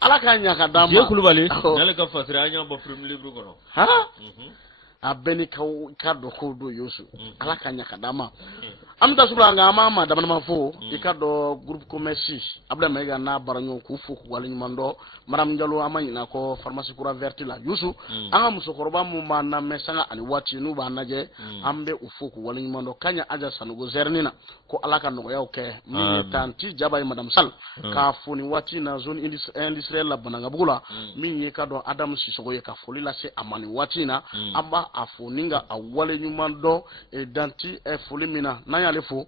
ala ka nya ka dama je kulubali dale ka fasira nya ba premier livre kono abeni ka do ko do yosu ala ka nya ka dama amta sura nga mama da manama fo ikado groupe commerce abda mega na baranyo ku fu ku walin mando maram jalo amani na ko pharmacie kura verti la yusu anga musokoroba mu manna mesanga ani wati nu ba naje ambe ufu ku walin mando kanya aja sanugo zernina ko alaka no yaw ke mi tanti jabay madam sal ka funi wati na zone industrielle la bananga bugula mi ikado adam sisogo ye ka foli la se amani wati na amba afuninga awale nyumando e danti e foli mina na ale fo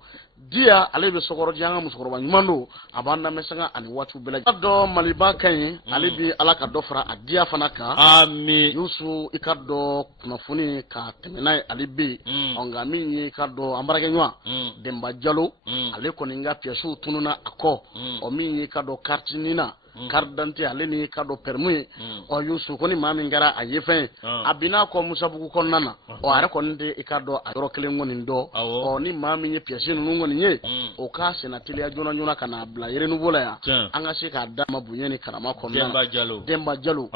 dia ale be sokoro janga musokoro nyumando abanda mesanga ani watu bela do maliba kan ale bi ala ka do fara adia fana ka amin yusu ikado kunafuni ka temenai ale bi onga minyi ikado ambarage nywa demba jalo ale koninga piesu tununa ako o minyi ikado kartinina kardante ale ni kado permis o yusu koni mami ngara ayefen abina ko musabuku konnana o are konde ikado ayoro kelen ngoni ndo o ni mami nye pièce nu ngoni nye o ka senatili ajuna nyuna kana bla yere nu bola ya anga se ka dama bunyeni karama konnana demba jalo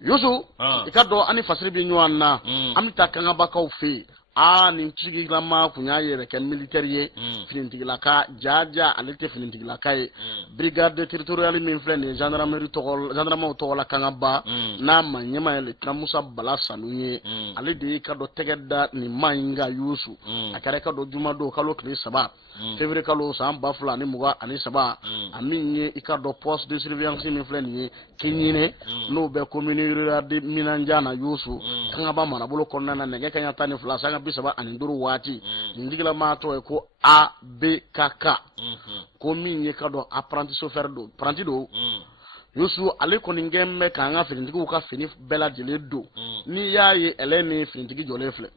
yusu ikado ani fasiri bi nywana amita kanga bakaw fe ni chigi lama kunya yere ken militaire ye finintigila ka jaja alete finintigila kai brigade territoriale min flene gendarmerie to la kanga ba na manyema le Musa Bala Sanuye ale de ka do tegeda ni manga yusu akare ka do juma do kalo kli saba février kalo sam bafla ni muga ani saba aminye ikado poste de surveillance min flene kinyine no be commune rurale de minanjana yusu kanga ba mana bolo konna nege kanya tani fla sanga bisaba ani nduru wati ndigila mato ko ABKK ko minye kado apprenti chauffeur do apprenti do yusu ale ko ngemme ka nga finitigu ka fini bela jele do ni yaye eleni finitigi jole fle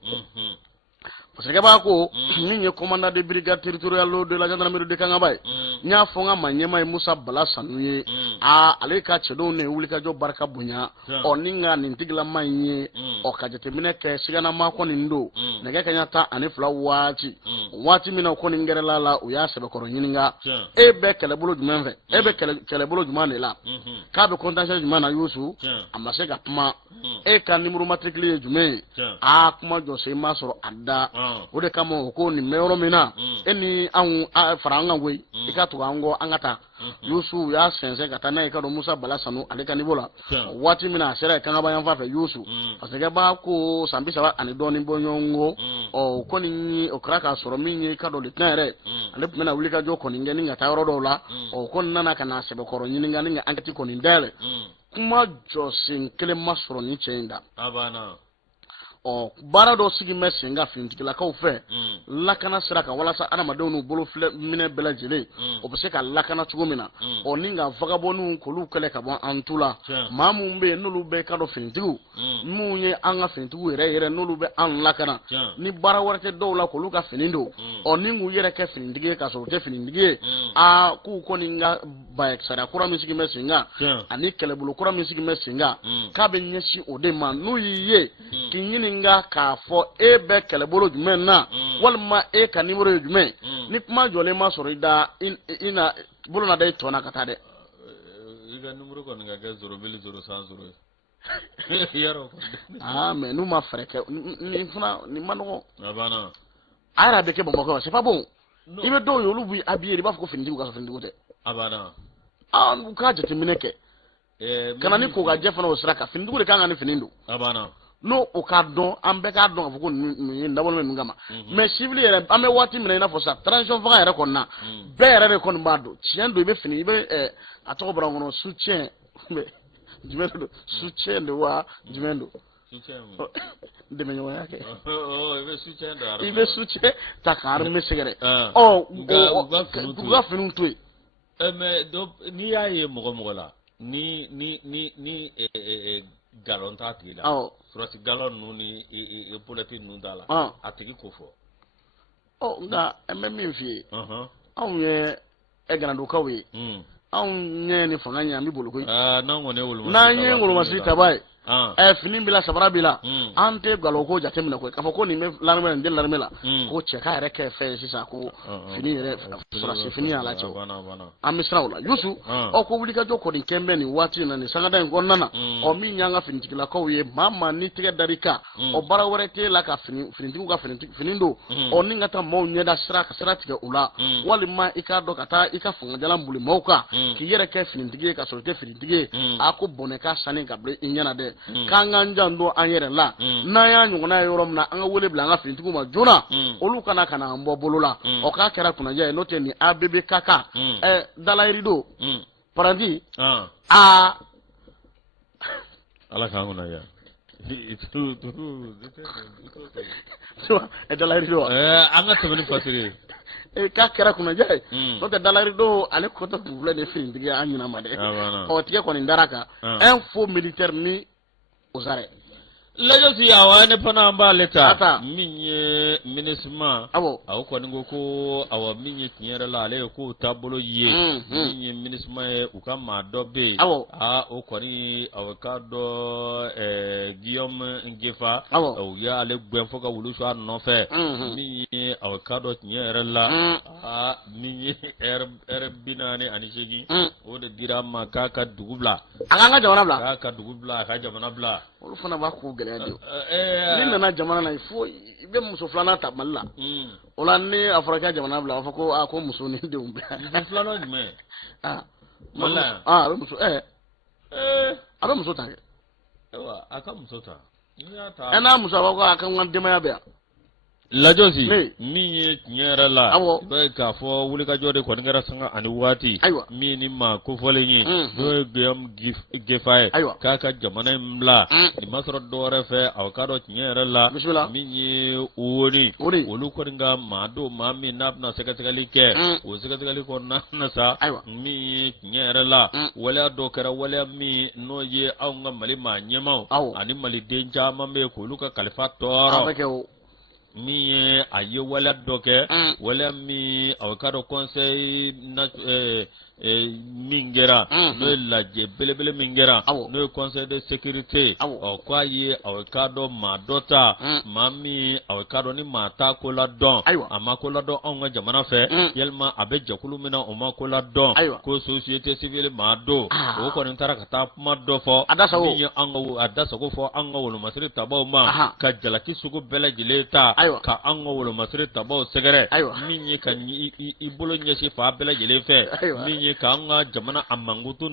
parce que ba ko minye commandant de brigade territoriale de la gendarmerie de Kangabay nya fonga manyema Musa Bala Sanuye ale ka chedo ne wuli ka jo barka bunya oninga nintigla manye o ka jete mineke sigana ma ko nindo nege kanya ta ani fla wati mina ko ningere lala o ya sebe koro nyininga ebe kelebolo jumenve ebe kelebolo jumane la ka be contention jumana yusu amase ga puma ka numéro matriculé jume kuma jo se ma soro adda o de kama ko ni mero mina eni an faranga we ikatu ango angata yusu ya sense kata na ikado Musa Bala Sanu ale kanibola wati mina sera kanga ba yanfa fe yusu parce que ba ko sambisa ba ani doni bonyongo o koni o kraka soro minye ikado litnere ale mina wuli ka jo koni ngeni ngata rodo la o kon nana kana sebe koro nyini ngani nga angati koni ndele kuma josin kele masoro ni chenda abana bara do sigi mesinga fintikila ka fe lakana siraka wala sa adamadenw nu bolo fle mine belajele o be se ka lakana tugomina o ninga vagabonu ko lu kele ka bon antula mamu be nulu be ka do fintigu munye anga fintigu yere nulu be an lakana ni bara warate do la ko lu ka finindo o ningu yere ke findige ka so te findige ku ko ninga ba eksara kura misigi mesinga ani kele bulu kura misigi mesinga ka be nyesi o de man nu yiye kinyini nga ka fo ebe kelebolo jumen na walma ka nimero jumen ni kuma jole ma soro da ina bolo na dai tona kata de iga numero ko nga ga 0 yaro mais nous ma frère ni funa ni manoko abana ara de ke bombo ko c'est pas bon ibe do yo lubu abieri ba ko findi ko findi te abana ka jete mineke kana ni ko ga jefana osraka findi ko de kanga ni finindo abana no o ka don an bɛ ka dɔn ko nin dabɔlen bɛ nin kama mais civil yɛrɛ an bɛ waati min na i n'a fɔ sa transition fanga yɛrɛ kɔnɔna bɛɛ yɛrɛ de kɔni b'a dɔn tiɲɛ don i bɛ fini i bɛ a tɔgɔ bɔra kɔnɔ soutien jumɛn don soutien de wa jumɛn don dɛmɛɲɔgɔnya kɛ i bɛ soutien ta ka armée sɛgɛrɛ k'u ka finiw to yen mais n'i y'a ye mɔgɔ la ni galon ta tigi la surasi galon nu ni politi nu da la a tigi ko fɔ nka n bɛ min f'i ye anw ye ganadonkaw ye anw ye ni fanga ɲɛ an bɛ bolo koyi n'an ye wolomasi taba ye fini bila sabara bila an tɛ galo ko jate minɛ koyi k'a fɔ ko nin bɛ larmɛ nin tɛ larmɛ la ko cɛ k'a yɛrɛ kɛ fɛn ye sisan ko fini yɛrɛ surasi fini y'a la cɛ an bɛ siran o la yusu ko wulikajɔ kɔni kɛ bɛ nin waati in na nin sangada in kɔnɔna na min y'an ka finitigilakaw ye maa ni tigɛ dar'i kan baara wɛrɛ t'e la ka finitigiw ka fini don ni ka taa maaw ɲɛda sira ka sira tigɛ u la walima i k'a dɔn ka taa i ka fangajalan boli maaw kan k'i yɛrɛ kɛ finitigi ye ka sɔrɔ i tɛ finitigi ye ko bɔnɛ k'a sanni ka bila i ɲɛna dɛ k'an k'an jan don an yɛrɛ la n'an y'a ɲɔgɔnna ye yɔrɔ min na an ka wele bila an ka finitigiw ma joona olu kana an bɔ bolo la k'a kɛra kunnadiya ye n'o tɛ nin ABBKK dalayiri don paranti ala k'an kunna ya dalayiri don an ka tɛmɛ ni fasiri k'a kɛra kunajɛ n'o tɛ dalari don ale kɔta bufulɛ de finitigi an ɲinama dɛ ɔ tigɛ kɔni dara kan info militaire ni osare lajɛsi awa ne fana an b'ale ta min ye minisma aw kɔni ko awa min ye tiɲɛ yɛrɛ la ale ye k'o taabolo ye min ye minisma ye u ka maa dɔ bɛ yen o kɔni aw ka dɔ Guillaume Ngefa u y'ale gɛn fo ka wulu su a nɔfɛ min ye aw ka dɔ tiɲɛ yɛrɛ la min ye heure 48 o de dira ma k'a ka dugu bila a k'an ka jamana bila k'a ka dugu bila a ka jamana bila olu fana b'a ko gɛlɛya de ni nana jamana na fo i bɛ muso filanan ta Mali la o la ni a fɔra k'a jamana bila a fɔ ko ko muso ni denw bila muso filanan jumɛn Mali la a bɛ muso a bɛ muso ta kɛ a ka muso ta n'a muso b'a ko a ka n ka denbaya bɛ yan lajɔsi min ye tiɲɛ yɛrɛ la i b'a k'a fɔ wulikajɔ de kɔni kɛra sanga ani waati min ni maa kofɔlen ye n'o ye Guillaume Ngefa ye k'a ka jamana in bila nin ma sɔrɔ dɔwɛrɛ fɛ aw k'a dɔn tiɲɛ yɛrɛ la min ye ONU olu kɔni ka maa don maa min n'a bɛna sɛgɛsɛgɛli kɛ o sɛgɛsɛgɛli kɔnɔna na sa min ye tiɲɛ yɛrɛ la waleya dɔ kɛra waleya min n'o ye anw ka Mali maa ɲɛmaw ani maliden caman bɛ yen k'olu ka kalifa tɔɔrɔ min ye a ye waleya dɔ kɛ waleya min aw ka dɔn conseil min kɛra n'o ye lajɛ belebele min kɛra n'o ye conseil de sécurité k'a ye aw ka dɔn maa dɔ ta maa min aw ka dɔn ni maa t'a ko la dɔn a ma ko la dɔn anw ka jamana fɛ yalima a bɛ jɛkulu min na o ma ko la dɔn ko société civile maa don o kɔni taara ka taa kuma dɔ fɔ min ye a da sago fɔ an ka wolomasiri tabaw ma ka jalaki sugu bɛɛ lajɛlen ta ka an ka wolomasiri tabaw sɛgɛrɛ min ye ka i bolo ɲɛsin fa bɛɛ lajɛlen fɛ min ye k'an ka jamana a mankutu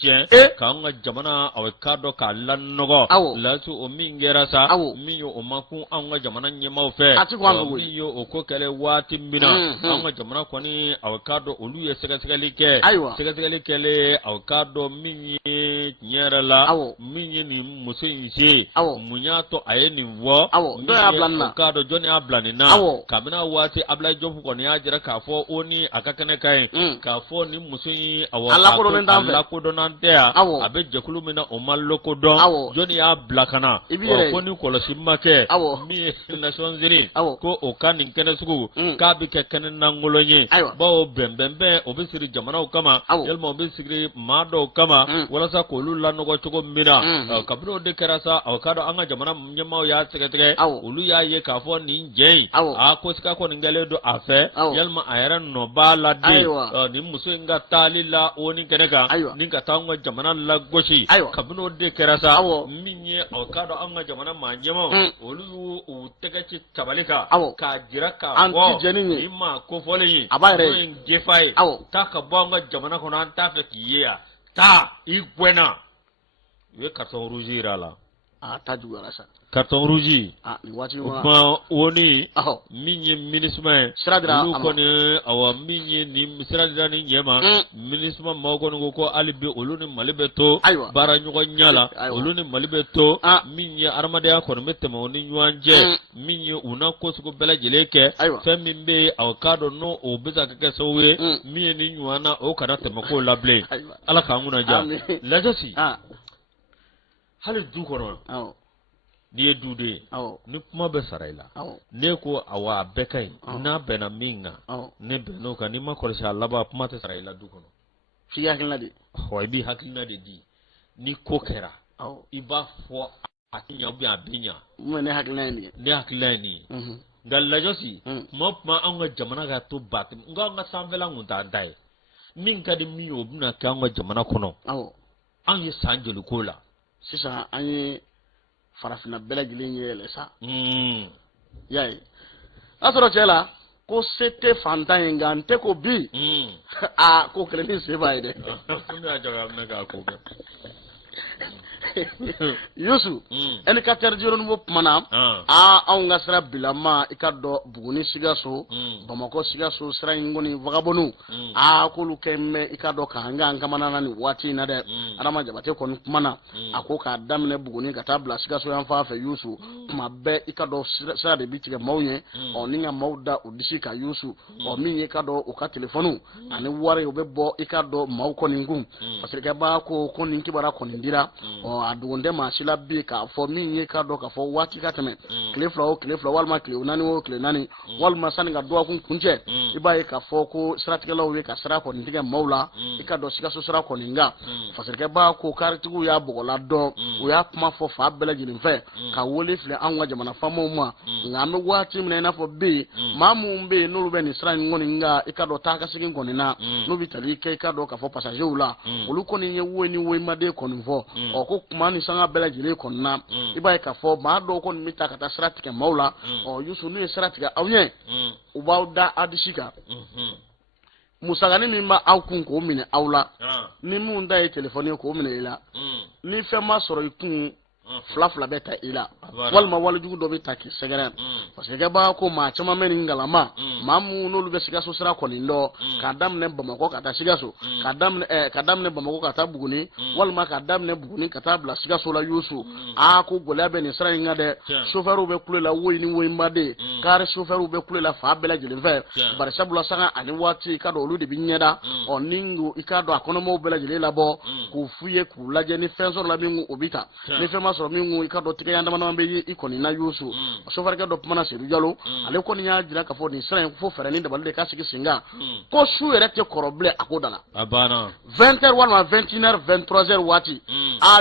tiɲɛ k'an ka jamana aw ka dɔn k'a lanɔgɔ lasu o min kɛra sa min ye o ma kun an ka jamana ɲɛmaw fɛ min ye o ko kɛlɛ waati min na an ka jamana kɔni aw ka dɔn olu ye sɛgɛsɛgɛli kɛ sɛgɛsɛgɛli kɛlen aw ka dɔn min ye tiɲɛ yɛrɛ la min ye nin muso in se mun y'a to a ye nin fɔ o ka dɔn jɔnni y'a bila nin na kabini waati Ablaye Diop kɔni y'a jira k'a fɔ o ni a ka kɛnɛ ka ɲi k'a fɔ ni muso in a lakodɔnnan tɛ yan a bɛ jɛkulu min na o ma lakodɔn jɔnni y'a bila ka na ko ni kɔlɔsi ma kɛ min ye Nations Unies ko o ka nin kɛnɛ sugu k'a bɛ kɛ kɛnɛ lankolon ye bawo bɛnbɛnbɛn o bɛ siri jamanaw kama yalima o bɛ siri maa dɔw kama walasa k'olu lanɔgɔ cogo min na kabini o de kɛra sa aw ka dɔn an ka jamana ɲɛmaaw y'a sɛgɛsɛgɛ olu y'a ye k'a fɔ nin jɛ in ko sika kɔni kɛlen don a fɛ yalima a yɛrɛ nɔ b'a la den nin muso in ka taali la o ni kɛnɛ kan ni ka taa an ka jamana lagosi kabini o de kɛra sa min ye aw ka dɔn an ka jamana maa ɲɛmaaw olu y'u tɛgɛ ci tabali kan k'a jira k'a fɔ nin maa kofɔlen ye n'o ye Ngefa ye taa ka bɔ an ka jamana kɔnɔ an t'a fɛ k'i ye yan taa i gɛnna u ye carton rouge yir'a la ta juguyara sa carton rouge nin waati o kuma ONU min ye MINUSMA ye olu kɔni awa min ye nin sira dira ni ɲɛma MINUSMA maaw kɔni ko hali bi olu ni Mali bɛ to baara ɲɔgɔn ɲɛ la olu ni Mali bɛ to min ye adamadenya kɔni bɛ tɛmɛ o ni ɲɔgɔn cɛ min ye u na ko sugu bɛɛ lajɛlen kɛ fɛn min bɛ aw k'a dɔn n'o o bɛ se ka kɛ sababu ye min ye ni ɲɔgɔn na o kana tɛmɛ k'o la bilen Ala k'an kunna diya lajɛsi hali du kɔnɔ n'i ye duden ye ni kuma bɛ sara i la ne ko awa a bɛɛ ka ɲi n'a bɛnna min kan ne bɛnn'o kan n'i ma kɔlɔsi a laban kuma tɛ sara i la du kɔnɔ f'i hakilina de i b'i hakilina de di ni ko kɛra i b'a fɔ a ti ɲɛ a bɛ ɲɛ ne hakilina ye nin ye ne hakilina ye nin ye nka lajɔsi tuma o tuma anw ka jamana ka to ba nka anw ka sanfɛla kun t'an ta ye min ka di min ye o bɛna kɛ anw ka jamana kɔnɔ anw ye san joli k'o la sisan an ye farafinna bɛɛ lajɛlen ye yɛlɛ sa y'a ye a sɔrɔ cɛ la ko se tɛ fantan ye nka n tɛ ko bi ko kelen ni se b'a ye dɛ Yusu en ka terjiro no mana an ga sira bilama ikado buguni sigaso Bamako sigaso sira ngoni vagabonu kulu kemme ikado ka hanga kamana ni wati na de adama jabate kon mana ako ka damne buguni ka tabla sigaso yan fa fe Yusu kuma be ikado sira de bitige mawye oninga mawda udisi ka Yusu o minye kado o ka telefonu ani ware obebo ikado mawko ningum pasirike ba ko konin kibara konindira o adunde ma sila bi ka fo minye kado ka fo wati ka teme klefla walma kle unani wo kle nani walma saniga do kun kunje ibaye ka fo ko strategy lawe ka sira konindiga mawla ikado siga so sira koninga pasirike ba ko kartigu ya bogola do o ya kuma fo fa bela jinin fe ka wole fle anwa jamana famo mu ngame wati mena na fo bi mamu be no be ni sira ngoni nga ikado taka sigin konina no bitali ke ikado ka fo passager ula ulu koni ye weni we made konvo o ko kuma ni sanga bela jile konna ibaye ka fo ma do kon mita kata sratike maula o Yusu ni sratika awye ubawda adishika musagani mimba awkun ko mine awla ni mun da e telephone ko mine ila ni fe ma soro ikun fla beta ila walma waljugu do beta ki segere parce que ba ko ma chama men ngalama mamu no lube siga so sira ko lindo kadam ne Bamako kata siga so kadam ne Bamako kata buguni walma kadam ne buguni kata bla siga so la Yusu ko golabe ni sira ngade chauffeur be kulela woyini woyimade kare chauffeur be kulela fa bela jile ve bar sabula sanga ani wati kado olu de binyeda oningo ikado akonomo bela jile labo ku fuye ku laje ni fenso la mingu obita ni fema so mingu ikado tike yanda manambe ikoni na Yusu chauffeur ke do mana seru jalo ale ko ni ya jira ka fo ni sira fo fere ni de balde ka sigi singa ko su erete koroble akodala abana 20h walma 21h 23h wati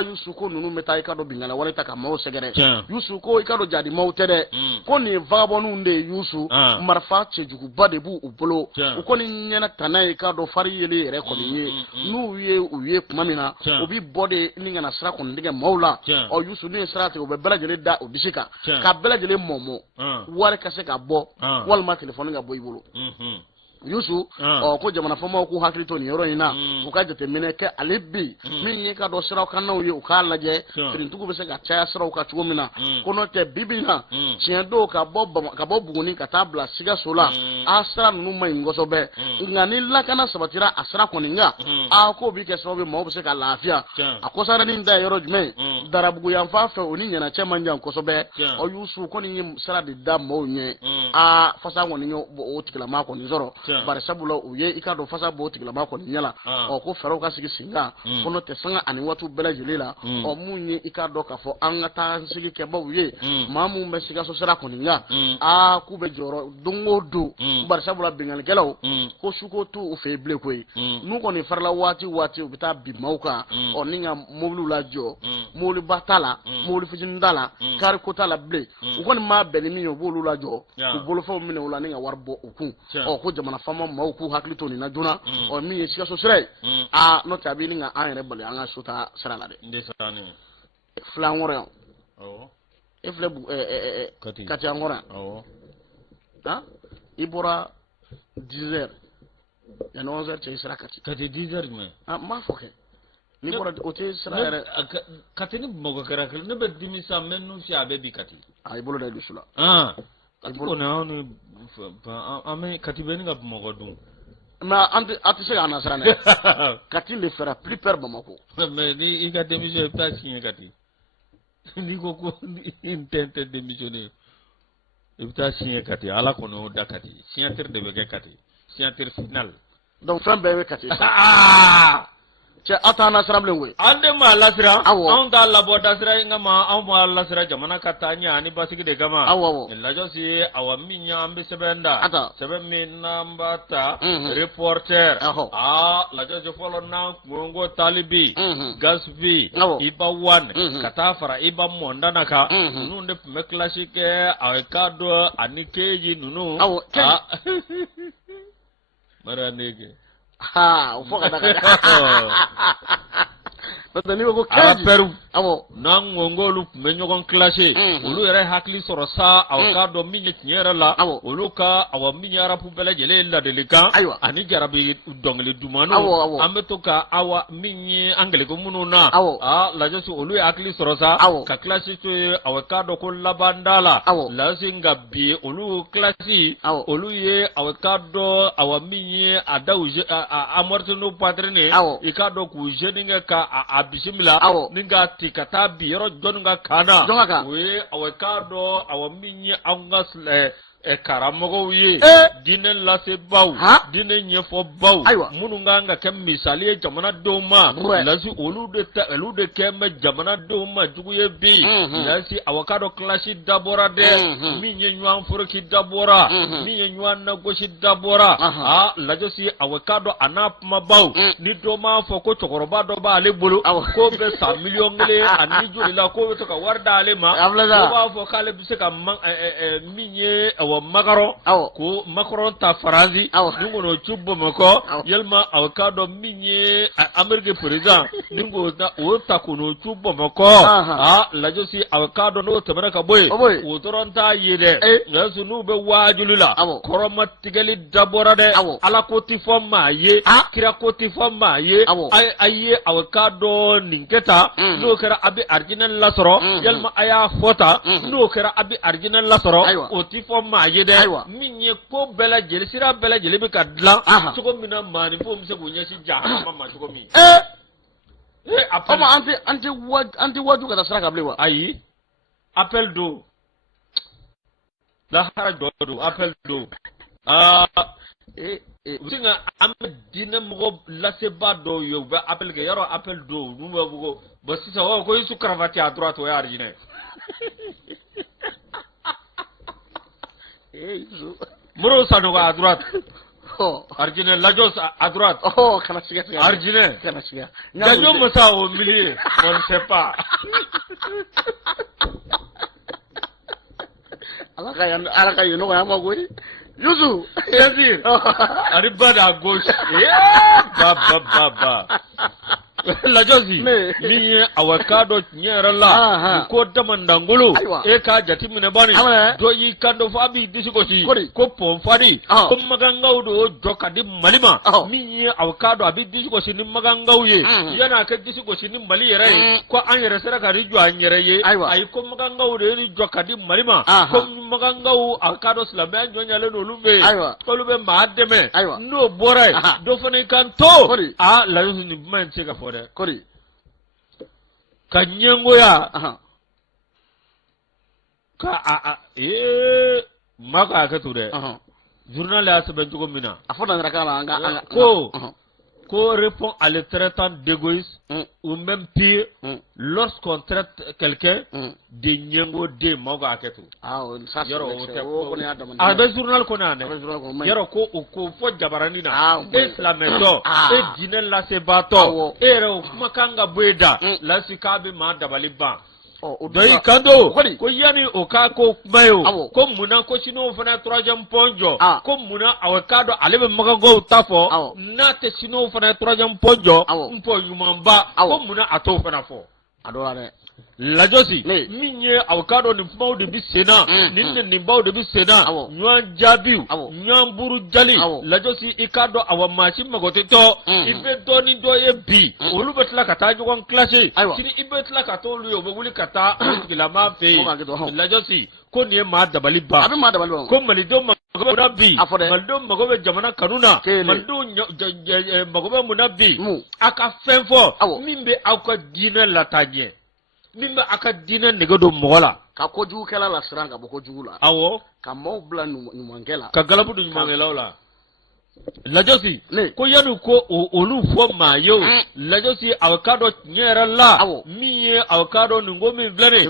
Yusu ko nunu meta ikado bingala wala ta ka mawo segere Yusu ko ikado jadi mawtere ko ni vagabonu nde Yusu marfa chejugu badebu ubolo ko ni nyana tanai ikado fari yele ere ko ni nu uye kumamina obi bode ni ngana sira ko ndiga mawla o Yusu ni sira te obe bela jele da odisika ka bela jele momo wale kase ka bo walma telefone ga bo ibolo Yusu ko jamana fama ko hakrito ni yoro ina ko ka jete meneke alibi min yi ka do sira kan na o ka laje tin tugu be se ka cha sira ka chugo mina kono te bibina chiendo ka bo buguni ka tabla siga sola asra nu mai ngoso be ngani la kana sabatira asra koninga ko bi ke so be mo be se ka lafia akosara ni nda yoro jume darabugu ya mfafe oni nyana chema njan koso be o Yusu ko ni sira de da mo nye fasa woni o tikla ma ko ni zoro bare sabula uye ikado fasa bo tigla ba ko nyala ko fero ka sigi singa kono te sanga ani watu bela jilela munye ikado ka fo anga ta sigi ke ba uye mamu me siga so sera ko ninga ku be joro dongo do bare sabula bingal gelaw ko shuko tu u feble koy nu ko ni farla wati ubita bi mauka ninga moblu la jo molu batala molu fijindala kar ko tala ble ko ni ma beli mi yo bolu la jo ko bolu fo mi ne wala ninga warbo ukun ko jamana fama mauku haklito ni na juna o mi ye siga so sere no tabili nga an re bale anga sota sera la de ndesani flan wora efle kati angora ibora 10h ya 11h che sera kati 10h me ma foke ni bora o che sera kati ni mogo kara kala ne be dimisa menu si abe bi kati ibolo da dusula ibolo na ni ame kati be ni ga mogo dum ma ati se ana sera ne kati le fera plus peur Bamako mais ni ga démission ta signé kati ni ko intente démissionner ibta signé kati ala kono da kati signature de be kati signature final donc fin be kati che atana sramlen we ande ma lasira on da labo da sira ngama on ma lasira jamana katanya ani basiki de gama la josi awaminya ambe sebenda sebe minambata reporter la josi follow na ngongo talibi gasvi iba wan katafara iba mondana ka nunde meklasike akado anikeji nunu maranege ufoka daga Araperu. Nangongolu menyogon classé. Olu yɛrɛ hakili sɔrɔ sa aw ka dɔn min ye tiɲɛ yɛrɛ la. Olu ka awa min arabu bɛɛ lajɛlen ladilikan. Ani jarabi dɔnkili dumanu. An bɛ to ka awa min ye angeliko minnu na. Lajɛ olu ye hakili sɔrɔ sa. Ka classe to ye aw ka dɔn ko labanda la. Lase nga bi olu classe. Olu ye aw ka dɔn awa min ye a da amorti no patrene. I ka dɔn k'u jeune ka a bisimila. Ni ka ti ka taa bi yɔrɔ jɔnni ka kana. O ye aw ka dɔn awa min ye an ka karamɔgɔw ye diinɛ lasebaaw diinɛ ɲɛfɔbaaw minnu kan ka kɛ misali ye jamanadenw ma lasi olu de kɛ bɛ jamanadenw ma jugu ye bi lasi aw ka dɔn kilasi dabɔra dɛ min ye ɲɔgɔn foroki dabɔra min ye ɲɔgɔn nagosi dabɔra lajɛsi aw ka dɔn a n'a kumabaw ni dɔ m'a fɔ ko cɛkɔrɔba dɔ b'ale bolo k'o bɛ sa miliyɔn kelen ani joli la k'o bɛ to ka wari d'ale ma k'o b'a fɔ k'ale bɛ se ka min ye Makaro ko Makaro ta Faransi ni ngono chubbo mako yelma aw ka do minye Amerique président ni ngo o ta kono chubbo mako la josi aw ka do no tabara ka boy o toronta yede yasu nu be wajulula koroma tigali dabora de ala ko ti foma ye kira ko ti foma ye aye aw ka do ninketa no kera abi arginal lasoro yelma aya fota no kera abi arginal lasoro o ti foma ye de min ye ko bela jeli sira bela jeli be ka dilan cogo min na mani fo mi se ko ɲɛsi jahannama ma cogo min appel anti waju ka sira ka bile wa ayi appel do la hara do appel do singa am dina mɔgɔ laseba dɔ ye u bɛ appel kɛ yɔrɔ appel do nu bɛ bugo ba sisan wa ko isu cravate à droite o ye arginɛ Moro Sanogo à droite. Arginel Lajos à droite. Arginel. Gagnons Moussa au milieu. On ne sait pas. Alaka you know Amagui. Yuzu. Yazir. Arriba à gauche. Ba. La josi ni awakado nyera la ko damandangulu e ka jati mine bani do yi kando fabi disikosi ko pon fadi ko magangaw do jokadi malima mi awakado abi disikosi ni magangaw ye yana ka disikosi ni mali yere ko an yere sera ka rijo an yere ye ay ko magangaw de ni jokadi malima ko magangaw awakado slambe nyonyale no lumbe ko lumbe ma deme no bore do fane kanto la josi ni man cheka fo Kori kanyengoya ka maka ka ture journal ya saban tugo mina afona ngrakala anga ko répond à le traitant d'égoïsme ou même pire lorsqu'on traite quelqu'un de nyengo de maga ketu ça yoro be journal ko nane yoro ko fo jabarani na islameto dinel la se bato ero makanga bweda la sikabe ma dabaliba doi kando ko yani o ka ko mayo ko muna ko sino fana troisième ponjo ko muna awakado alebe magago tafo na te sino fana troisième ponjo mpo yumamba ko muna ato fana fo adore la josi minye awakado ni fmaw de bisena ninne ni baw de bisena nwan jabiu nwan buru jali la josi ikado awa machine magote to ibe doni do ye bi olu betla kata jogon classe sini ibetla kato lu yo wuli kata kila ma fe la josi ko ni ma dabali ba ko malido magobe nabi malido magobe jamana kanuna malido magobe munabi aka fenfo mimbe aka dina latanye mimba aka dina negodo mogola ka ko jugu kala la siran ka boko jugu la awo ka maw bla numangela ka galabu numangela la lajosi ko yanu ko olu fo mayo lajosi awkado nyera la miye awkado ngo mi blane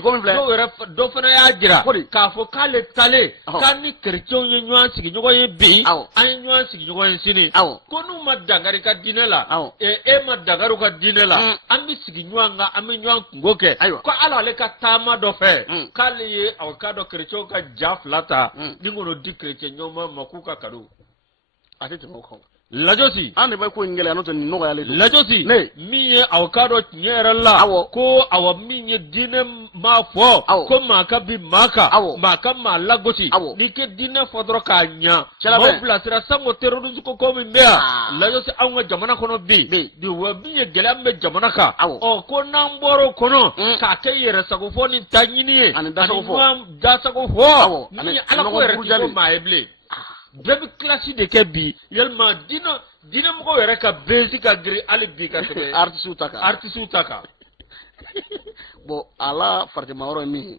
do fana ya jira ka fo kale tale kani kercho nywa sigi nyogo ye bi an nywa sigi nyogo sini ko nu madagari ka dinela e madagaru ka dinela an bi sigi nywa nga am nywa ngoke ko ala le ka tama do fe kale ye awkado kercho ka jaflata ningo no di kercho nyoma makuka kadu lajosi an de bɛ ko in gɛlɛya n'o tɛ nin nɔgɔyalen don lajosi ne min ye aw ka dɔ tiɲɛ yɛrɛ la ko awa min ye diinɛ ma fɔ ko maa ka bi maa kan maa ka maa lagosi n'i kɛ diinɛ fɔ dɔrɔn k'a ɲa maaw bilasira sanko terrorisme ko min bɛ yan lajosi anw ka jamana kɔnɔ bi wa min ye gɛlɛya min bɛ jamana kan ko n'an bɔra o kɔnɔ k'a kɛ yɛrɛsago fɔ ni ta ɲini ye ani dasago fɔ ni ala ko yɛrɛ ti ko maa ye bilen bɛɛ bɛ kilasi de kɛ bi yalima diinɛ mɔgɔw yɛrɛ ka bezi ka girin hali bi ka tɛmɛ artisiw ta kan bon ala farima yɔrɔ ye min ye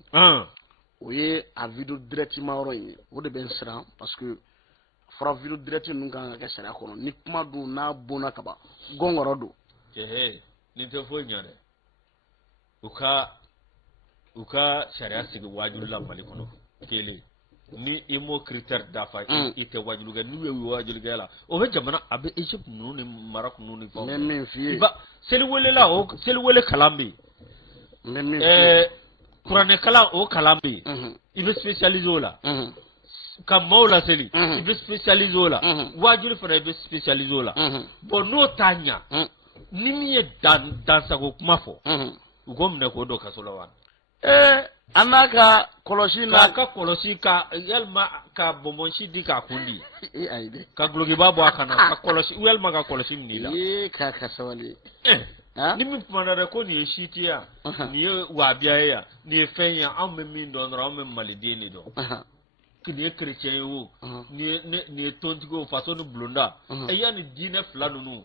o ye a video direct ma yɔrɔ in ye o de bɛ n siran parce que fɔra video direct ninnu kan ka kɛ sariya kɔnɔ ni kuma dun n'a bonna ka ban gɔngɔrɔ don nin tɛ foyi ɲɛ dɛ u ka sariya sigi wajulu la Mali kɔnɔ kelen ni i m'o critère dafa i tɛ wajulu kɛ n'u ye wajulu kɛ la o bɛ jamana a bɛ Egypte ninnu ni Maroc ninnu ni fɛnw mais min f'i ye seliwelela o seliwele kalan bɛ yen kuranɛ kalan o kalan bɛ yen i bɛ spécialiser o la ka maaw laseli i bɛ spécialiser o la wajulu fana i bɛ spécialiser o la bon n'o t'a ɲa ni min ye dansago kuma fɔ u ko minɛ k'o don kaso la wa an n'a ka kɔlɔsi ka yalima ka bɔnbɔnsi di k'a kun di ka gulokiba bɔ a kana ka kɔlɔsi yalima ka kɔlɔsi minɛ i la ka sabali ni min kumana dɛ ko nin ye siti yan nin ye wabiya ye yan nin ye fɛn ye anw bɛ min dɔn dɔrɔn anw bɛ maliden de dɔn nin ye chrétien ye o nin ye tontigi o faso ni bulonda yanni diinɛ fila ninnu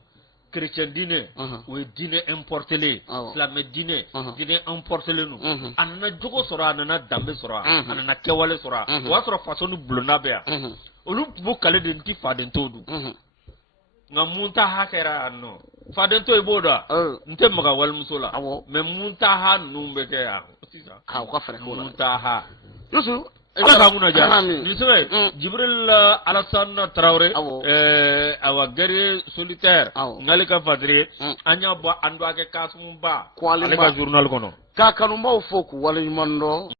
chrétien diinɛ o ye diinɛ importelen silamɛ diinɛ importelen nu a nana jogo sɔrɔ a nana danbe sɔrɔ a nana kɛwale sɔrɔ o y'a sɔrɔ faso ni bulonda bɛ yan olu tun b'u kale de ti faden t'o dun nka mun ta ha kɛra yan nɔ faden to i b'o dɔn n tɛ maga walimuso la mais mun ta ha ninnu bɛ kɛ yan sisan mun ta ha ala ka mun ja ni sɛbɛ Jibril Alassane Traoré awa guerrier solitaire ngali ka fadire an y'a bɔ an do a kɛ Kasumba ale ka journal kɔnɔ k'a kanubaw fo k'u waleɲuman dɔn